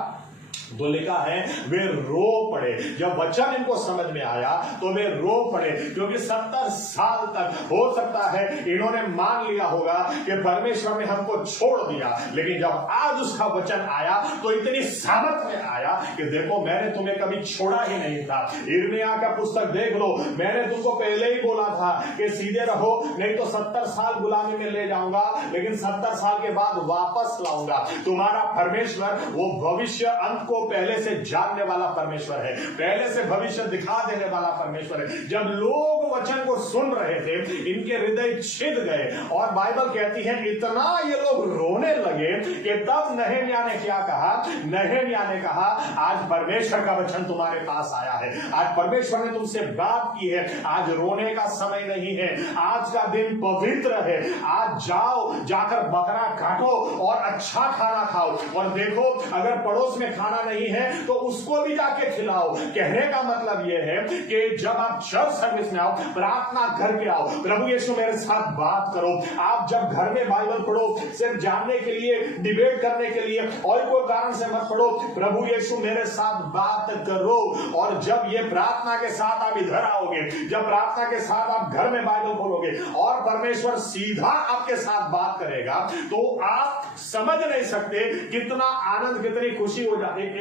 तो लिखा है वे रो पड़े. जब वचन इनको समझ में आया तो वे रो पड़े, क्योंकि 70 साल तक हो सकता है इन्होंने मान लिया होगा कि परमेश्वर ने हमको छोड़ दिया, लेकिन जब आज उसका वचन आया तो इतनी सामर्थ में आया कि देखो मैंने तुम्हें कभी छोड़ा ही नहीं था. यिर्मयाह का पुस्तक देख लो, मैंने तुमको पहले ही बोला था कि सीधे रहो, नहीं तो 70 साल गुलामी में ले जाऊंगा, लेकिन 70 साल के बाद वापस लाऊंगा. तुम्हारा परमेश्वर वो भविष्य अंत को पहले से जानने वाला परमेश्वर है, पहले से भविष्य दिखा देने वाला परमेश्वर है. जब लोग वचन को सुन रहे थे इनके हृदय छिद गए, और बाइबल कहती है इतना ये लोग रोने लगे कि तब नहम्याह ने क्या कहा? नहम्याह ने कहा आज परमेश्वर का वचन तुम्हारे पास आया है, आज परमेश्वर ने तुमसे बात की है, आज रोने का समय नहीं है, आज का दिन पवित्र है, आज जाओ, जाकर बकरा काटो और अच्छा खाना खाओ, और देखो अगर पड़ोस में खाना नहीं है तो उसको भी जाके खिलाओ. कहने का मतलब यह है कि जब आप चर्च सर्विस में आओ, प्रार्थना करके आओ, प्रभु यीशु मेरे साथ बात करो. आप जब घर में बाइबल पढ़ो सिर्फ जानने के लिए, डिबेट करने के लिए और कोई कारण से मत पढ़ो, प्रभु यीशु मेरे साथ बात करो. और जब ये प्रार्थना के साथ आप इधर आओगे, जब प्रार्थना के साथ आप घर में बाइबल खोलोगे और परमेश्वर सीधा आपके साथ बात करेगा, तो आप समझ नहीं सकते कितना आनंद, कितनी खुशी हो जाती है.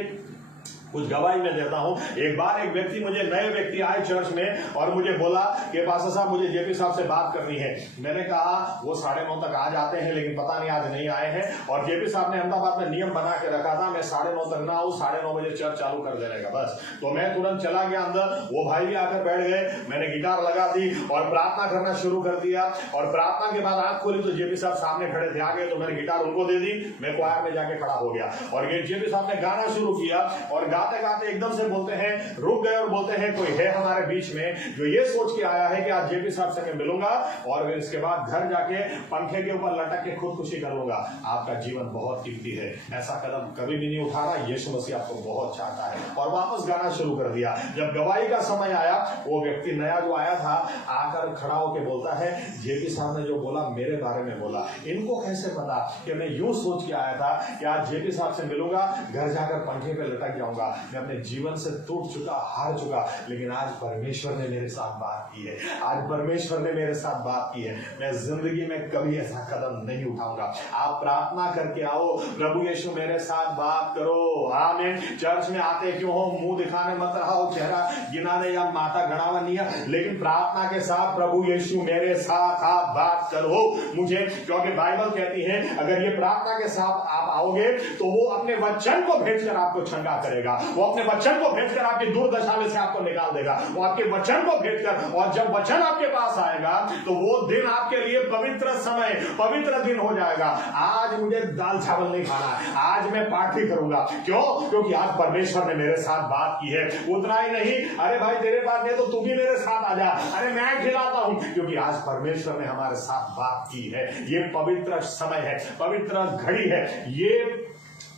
कुछ गवाही मैं देता हूं. एक बार एक व्यक्ति, मुझे नए व्यक्ति आए चर्च में और मुझे बोला कि पास्टर साहब मुझे जेपी साहब से बात करनी है. मैंने कहा वो 9:30 तक आ जाते हैं, लेकिन पता नहीं आज नहीं आए हैं. और जेपी साहब ने अहमदाबाद में नियम बना के रखा था मैं 9:30 तक ना आऊं, 9:30 बजे चर्च चालू कर देने का बस. तो मैं तुरंत चला गया अंदर, वो भाई भी आकर बैठ गए, मैंने गिटार लगा दी और प्रार्थना करना शुरू कर दिया. और प्रार्थना के बाद आंख खोली तो जेपी साहब सामने खड़े थे. आगे तो मैंने गिटार उनको दे दी, मैं क्वायर में जाके खड़ा हो गया. और ये जेपी साहब ने गाना शुरू किया और गाते गाते एकदम से बोलते हैं, रुक गए और बोलते हैं कोई है हमारे बीच में जो ये सोच के आया है कि आज जेपी साहब से मैं मिलूंगा और फिर इसके बाद घर जाके पंखे के ऊपर लटक के खुदकुशी कर लूंगा. आपका जीवन बहुत कीमती है, ऐसा कदम कभी भी नहीं उठाना. यीशु मसीह आपको बहुत चाहता है. और वापस गाना शुरू कर दिया. जब गवाही का समय आया, वो व्यक्ति नया जो आया था आकर खड़ा होकर बोलता है, जेपी साहब ने जो बोला मेरे बारे में बोला. इनको कैसे पता कि मैं यूं सोच के आया था कि आज जेपी साहब से मिलूंगा, घर जाकर पंखे पे लटक जाऊंगा. मैं अपने जीवन से टूट चुका, हार चुका, लेकिन आज परमेश्वर ने मेरे साथ बात की है, आज परमेश्वर ने मेरे साथ बात की है, मैं जिंदगी में कभी ऐसा कदम नहीं उठाऊंगा। आप प्रार्थना करके आओ, प्रभु यीशु मेरे साथ बात करो। आमीन। चर्च में आते क्यों हो, मुंह दिखाने मत रहो, चेहरा गिनाने या माथा गड़ावा नहीं है, लेकिन प्रार्थना के साथ प्रभु यीशु मेरे साथ आप बात करो मुझे, क्योंकि बाइबल कहती है अगर ये प्रार्थना के साथ आप आओगे तो वो अपने वचन को भेजकर आपको चंगा करेगा, वो अपने वचन को भेजकर आपकी दुर्दशा में से आपको निकाल देगा, वो आपके वचन को भेजकर, और जब वचन आपके पास आएगा तो वो दिन आपके लिए पवित्र समय, पवित्र दिन हो जाएगा। आज मुझे दाल चावल नहीं खाना, आज मैं पार्टी करूंगा। क्यों? क्योंकि आज परमेश्वर ने मेरे साथ बात की है। उतना ही नहीं, अरे भाई तेरे पास नहीं तो तू भी मेरे साथ आ जा, अरे मैं खिलाता हूं, क्योंकि आज परमेश्वर ने हमारे साथ बात की है। ये पवित्र समय है, पवित्र घड़ी है। ये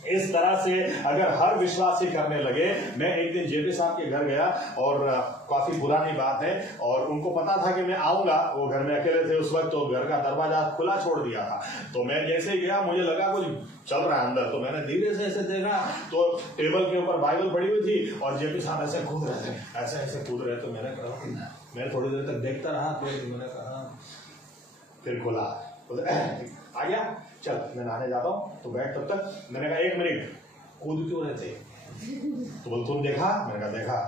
इस तरह से अगर हर विश्वासी करने लगे। मैं एक दिन जेपी साहब के घर गया और काफी पुरानी बात है, और उनको पता था कि मैं आऊंगा, वो घर में अकेले थे उस वक्त, तो घर का दरवाजा खुला छोड़ दिया था। तो मैं जैसे गया, मुझे लगा कुछ चल रहा है अंदर, तो मैंने धीरे से ऐसे देखा तो टेबल के ऊपर बाइबल पड़ी हुई थी और जेपी साहब ऐसे कूद रहे थे, ऐसे ऐसे कूद रहे। तो मैंने कहा, मैं थोड़ी देर तक देखता रहा, तो मैंने कहा, फिर खुला, आ गया, चल मैं नहाने जाता हूँ, तो बैठ तब तक। मैंने कहा 1 मिनट, कूद क्यों रहे थे? तो बोल तुम देखा? मैंने कहा देखा,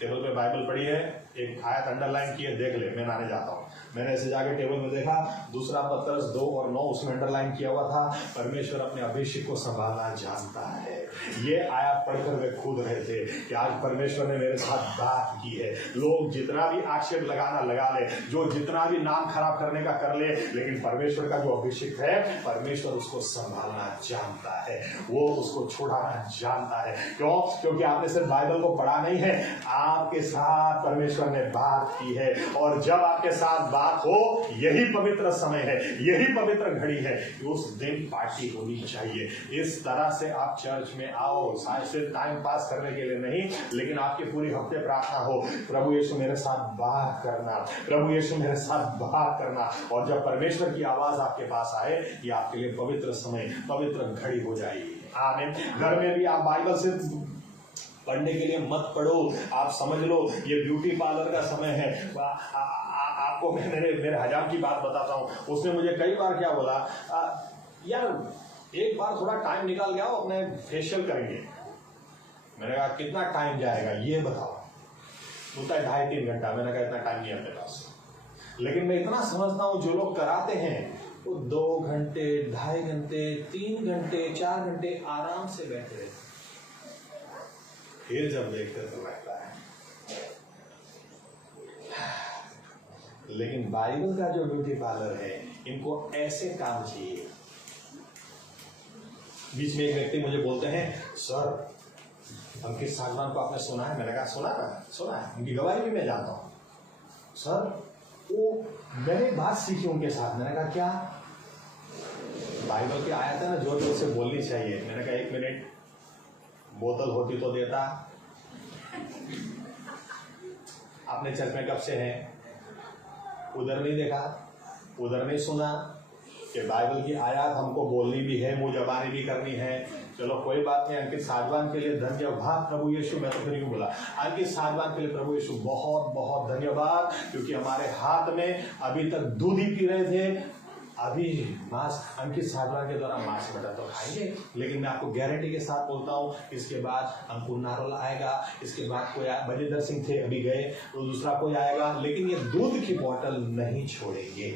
टेबल पे बाइबल पड़ी है, एक आयत अंडरलाइन की है, देख ले, मैं नहाने जाता हूँ। मैंने ऐसे जाके टेबल में देखा, दूसरा पत्रस 2 और 9 उसमें अंडरलाइन किया हुआ था, परमेश्वर अपने अभिषेक को संभालना जानता है। ये आयत पढ़कर वे कूद रहे थे कि आज परमेश्वर ने मेरे साथ बात की है। लोग जितना भी आक्षेप लगाना लगा ले, जो जितना भी नाम खराब करने का कर ले, लेकिन परमेश्वर का जो अभिषेक है, परमेश्वर उसको संभालना जानता है, वो उसको छुड़ाना जानता है। क्यों? क्योंकि आपने सिर्फ बाइबल को पढ़ा नहीं है, आपके साथ परमेश्वर ने बात की है, और जब आपके साथ बात हो, यही पवित्र समय है, यही पवित्र घड़ी है, उस दिन पार्टी होनी चाहिए। इस तरह से आप चर्च में आओ, सिर्फ टाइम पास करने के लिए नहीं, लेकिन आपके पूरी हफ्ते प्रार्थना हो, प्रभु यीशु मेरे साथ बात करना, प्रभु यीशु मेरे साथ बात करना, और जब परमेश्वर की आवाज आपके पास आए, ये आपके लिए पवित्र समय, पवित्र घड़ी हो जाएगी। आमीन। घर में भी आप बाइबल से पढ़ने के लिए मत पढ़ो, आप समझ लो ये ब्यूटी पार्लर का समय है। आपको मैं मेरे हजाम की बात बताता हूँ, उसने मुझे कई बार क्या बोला, यार एक बार थोड़ा टाइम निकाल के आओ, अपने फेशियल करेंगे। मैंने कहा कितना टाइम जाएगा ये बताओ? बोलता है 2.5-3 घंटा। मैंने कहा इतना टाइम नहीं है अपने पास, लेकिन मैं इतना समझता हूँ जो लोग कराते हैं वो 2 घंटे, 2.5 घंटे, 3 घंटे, 4 घंटे आराम से बैठे रहते, फिर जब देखते तो लगता है। लेकिन बाइबल का जो ब्यूटी पार्लर है, इनको ऐसे काम चाहिए। बीच में एक व्यक्ति मुझे बोलते हैं, सर अंकित सागवान को आपने सुना है? मैंने कहा सुना ना, सुना है, उनकी गवाही भी मैं जानता हूँ। सर वो मैंने बात सीखी उनके साथ। मैंने कहा क्या? बाइबल की आयत है ना, जो जो उसे बोलनी चाहिए। मैंने कहा 1 मिनट, बोतल होती तो देता। आपने चर्च में कब से हैं? उधर नहीं देखा, उधर नहीं सुना कि बाइबल की आयत हमको बोलनी भी है, मुंह जबानी भी करनी है। चलो कोई बात नहीं, अंकित सागवान के लिए धन्यवाद प्रभु यीशु। मैं तो फिर यूं बोला, अंकित सागवान के लिए प्रभु यीशु बहुत बहुत धन्यवाद, क्योंकि हमारे हाथ में अभी तक दूध ही पी रहे थे, अभी मांस अंकित सागवान के द्वारा मांस बटा तो खाएंगे। लेकिन मैं आपको गारंटी के साथ बोलता हूँ, इसके बाद अंकुर नारोला आएगा, इसके बाद कोई बजेंद्र सिंह थे अभी गए, तो दूसरा कोई आएगा, लेकिन ये दूध की बोतल नहीं छोड़ेंगे।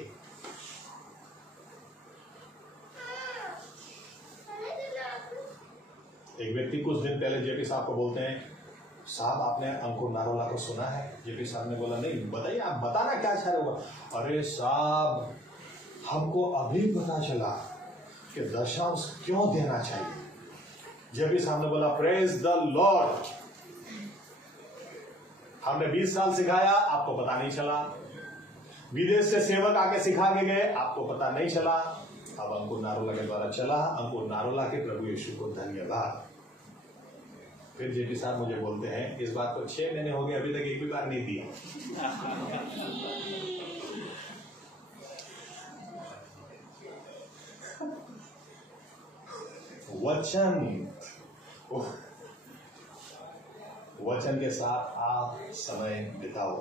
एक व्यक्ति कुछ दिन पहले जेपी साहब को बोलते हैं, साहब आपने अंकुर नारोला को सुना है? जेपी साहब ने बोला नहीं। बताइए, आप बताना क्या चाह रहे होगा? अरे साहब हमको अभी पता चला कि दशांश क्यों देना चाहिए। जेपी साहब ने बोला प्रेज द लॉर्ड, हमने 20 साल सिखाया, आपको पता नहीं चला। विदेश से सेवक आके सिखा के गए, आपको पता नहीं चला। अब अंकुर नारोला के द्वारा चला। अंकुर नारोला के प्रभु यीशु को धन्यवाद। फिर जेपी साहब मुझे बोलते हैं, इस बात को 6 महीने हो गए, अभी तक एक भी बार नहीं दी। वचन वचन के साथ आप समय बिताओ।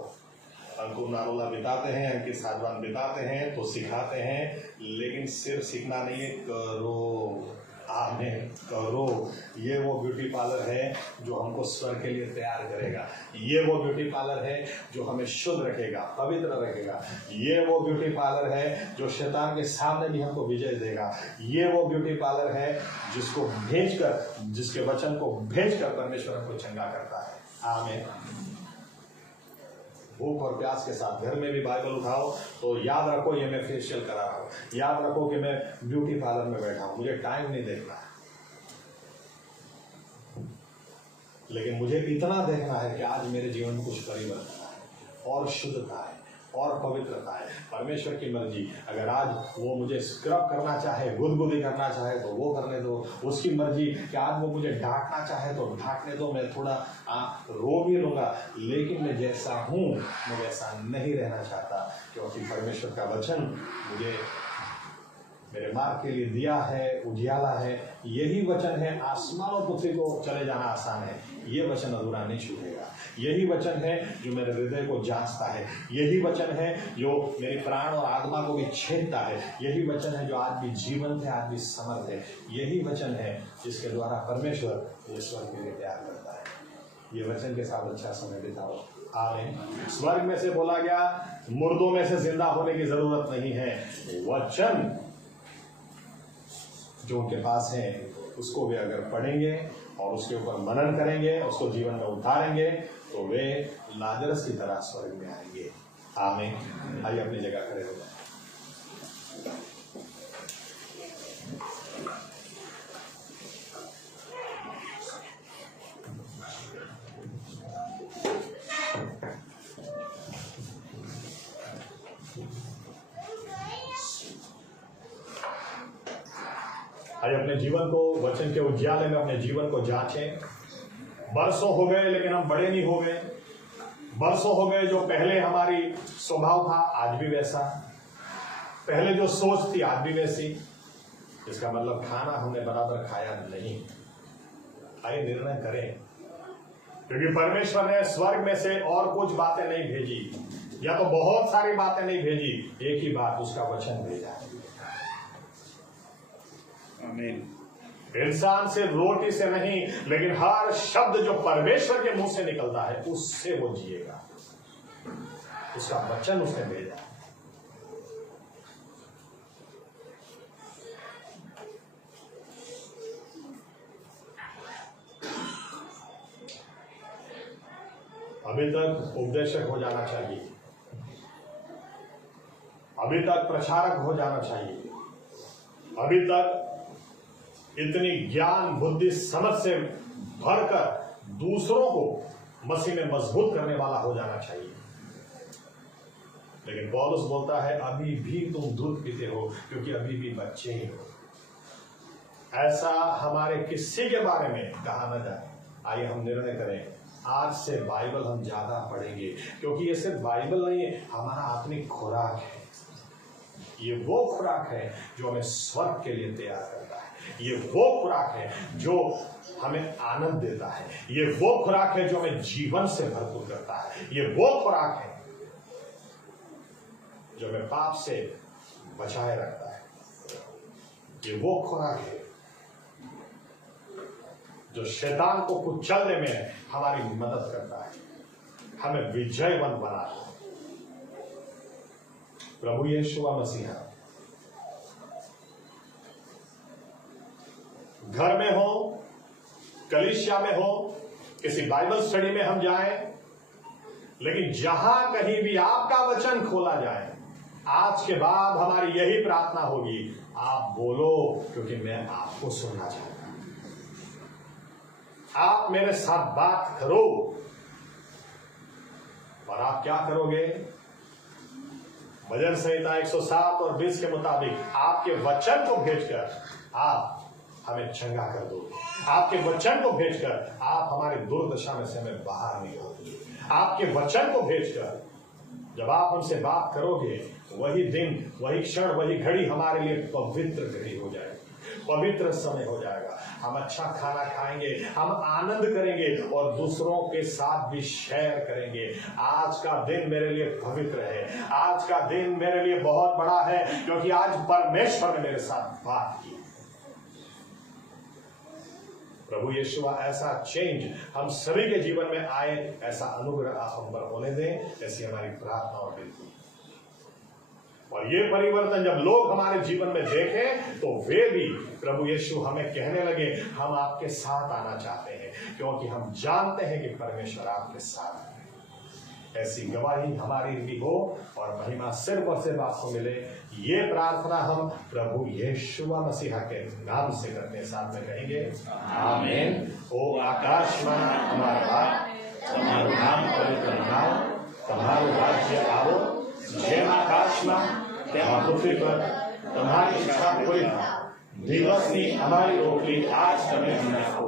अंकुर नारोला बिताते हैं, अंकित साधवान बिताते हैं तो सिखाते हैं, लेकिन सिर्फ सीखना नहीं है, करो। आमेन, करो। ये वो ब्यूटी पार्लर है जो हमको स्वर के लिए तैयार करेगा। ये वो ब्यूटी पार्लर है जो हमें शुद्ध रखेगा, पवित्र रखेगा। ये वो ब्यूटी पार्लर है जो शैतान के सामने भी हमको विजय देगा। ये वो ब्यूटी पार्लर है जिसको भेजकर, जिसके वचन को भेजकर परमेश्वर हमको चंगा करता है। आमेन। भूख और प्यास के साथ घर में भी बाइबल उठाओ तो याद रखो ये मैं फेशियल करा रहा हूं, याद रखो कि मैं ब्यूटी पार्लर में बैठा हूं, मुझे टाइम नहीं देखना, लेकिन मुझे इतना देखना है कि आज मेरे जीवन में कुछ परिवर्तन है और शुद्धता है और पवित्रता है। परमेश्वर की मर्जी, अगर आज वो मुझे स्क्रब करना चाहे, गुदगुदी करना चाहे तो वो करने दो। उसकी मर्जी कि आज वो मुझे ढांकना चाहे तो ढांकने दो, मैं थोड़ा रो भी लूंगा, लेकिन मैं जैसा हूं मैं वैसा नहीं रहना चाहता, क्योंकि परमेश्वर का वचन मुझे मेरे मार्ग के लिए दिया है, उजियाला है। यही वचन है, आसमान और पृथ्वी को चले जाना आसान है, ये वचन अधूरा नहीं छूटेगा। यही वचन है जो मेरे हृदय को जांचता है। यही वचन है जो मेरे प्राण और आत्मा को भी छेदता है। यही वचन है जो आज भी जीवंत है, आज भी समर्थ है। यही वचन है जिसके द्वारा परमेश्वर ये स्वर्ग के लिए तैयार करता है। ये वचन के साथ अच्छा समय बिताओ। आमीन। स्वर्ग में से बोला गया, मुर्दों में से जिंदा होने की जरूरत नहीं है। वचन जो उनके पास है उसको वे अगर पढ़ेंगे और उसके ऊपर मनन करेंगे, उसको जीवन में उतारेंगे, तो वे लाजरस की तरह स्वर्ग में आएंगे। आमीन। आइए अपनी जगह खड़े हो जाए। आइए अपने जीवन को वचन के उजियाले में अपने जीवन को जांचें। बरसों हो गए लेकिन हम बड़े नहीं हो गए। बरसों हो गए, जो पहले हमारी स्वभाव था आज भी वैसा, पहले जो सोच थी आज भी वैसी। इसका मतलब खाना हमने बराबर खाया नहीं। आइए निर्णय करें, क्योंकि परमेश्वर ने स्वर्ग में से और कुछ बातें नहीं भेजी, या तो बहुत सारी बातें नहीं भेजी, एक ही बात, उसका वचन भेजा। आमीन। इंसान सिर्फ रोटी से नहीं, लेकिन हर शब्द जो परमेश्वर के मुंह से निकलता है उससे वो जिएगा। उसका वचन उसने भेजा। अभी तक उपदेशक हो जाना चाहिए, अभी तक प्रचारक हो जाना चाहिए, अभी तक इतनी ज्ञान बुद्धि समझ से भरकर दूसरों को मसीह में मजबूत करने वाला हो जाना चाहिए। लेकिन पौलुस बोलता है अभी भी तुम दूध पीते हो, क्योंकि अभी भी बच्चे ही हो। ऐसा हमारे किसी के बारे में कहा न जाए। आइए हम निर्णय करें, आज से बाइबल हम ज्यादा पढ़ेंगे, क्योंकि ये सिर्फ बाइबल नहीं है, हमारा आत्मिक खुराक है। ये वो खुराक है जो हमें स्वर्ग के लिए तैयार करता है। ये वो खुराक है जो हमें आनंद देता है। ये वो खुराक है जो हमें जीवन से भरपूर करता है। ये वो खुराक है जो हमें पाप से बचाए रखता है। ये वो खुराक है जो शैतान को कुचलने में हमारी मदद करता है, हमें विजयवंत बनाता है। प्रभु यीशु मसीहा घर में हो, कलीसिया में हो, किसी बाइबल स्टडी में हम जाएं, लेकिन जहां कहीं भी आपका वचन खोला जाए, आज के बाद हमारी यही प्रार्थना होगी, आप बोलो, क्योंकि मैं आपको सुनना चाहता हूं। आप मेरे साथ बात करो। और आप क्या करोगे? भजन संहिता 107 और 20 के मुताबिक आपके वचन को भेजकर आप हमें चंगा कर दो। आपके वचन को भेजकर आप हमारी दुर्दशा में से हमें बाहर निकाल दो। आपके वचन को भेजकर जब आप हमसे बात करोगे, वही दिन, वही क्षण, वही घड़ी हमारे लिए पवित्र घड़ी हो जाएगी। पवित्र समय हो जाएगा। हम अच्छा खाना खाएंगे, हम आनंद करेंगे और दूसरों के साथ भी शेयर करेंगे। आज का दिन मेरे लिए पवित्र है, आज का दिन मेरे लिए बहुत बड़ा है, क्योंकि आज परमेश्वर ने मेरे साथ बात की। प्रभु यीशु ऐसा चेंज हम सभी के जीवन में आए, ऐसा अनुग्रह आप हम पर होने दें, ऐसी हमारी प्रार्थना और विनती। और ये परिवर्तन जब लोग हमारे जीवन में देखें तो वे भी प्रभु यीशु हमें कहने लगे, हम आपके साथ आना चाहते हैं, क्योंकि हम जानते हैं कि परमेश्वर आपके साथ है। ऐसी गवाही हमारी भी हो और महिमा सिर्फ और सिर्फ आपको मिले। ये प्रार्थना हम प्रभु यीशु मसीहा के नाम से करते हैं, साथ में कहेंगे आमीन। ओ आकाश में हमारा बाप, તમારું નામ પવિત્ર થાઓ, તમારું રાજ્ય આવો, જેમ આકાશમાં તેમ પૃથ્વી પર તમારી ઈચ્છા પૂરી થાય। દિવસની અમારી રોટલી આજ તમે અમને આપો,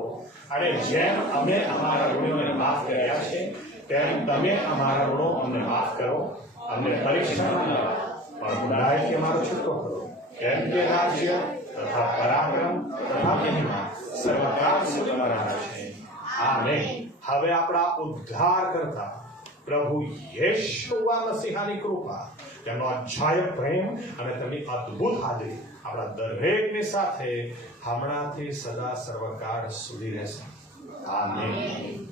અને જેમ અમે અમારા ઋણીઓને માફ કર્યા છે તેમ તમે અમારા ઋણો અમને માફ કરો। અમને પરીક્ષામાં ન લાવો, પણ બુરાઈથી અમારો છૂટો કરો, કેમ કે રાજ્ય તથા પરાક્રમ તથા મહિમા સર્વકાળ સુધી તમારા છે। આમેન। હવે આપણા ઉદ્ધાર કરતા પ્રભુ યેશુઆ મસીહાની કૃપા, તેમનો અજાયબ પ્રેમ અને તેમની અદ્ભુત હાજરી આપણા દરેકની સાથે હમણાંથી સદા સર્વકાળ સુધી રહેશે। આમેન।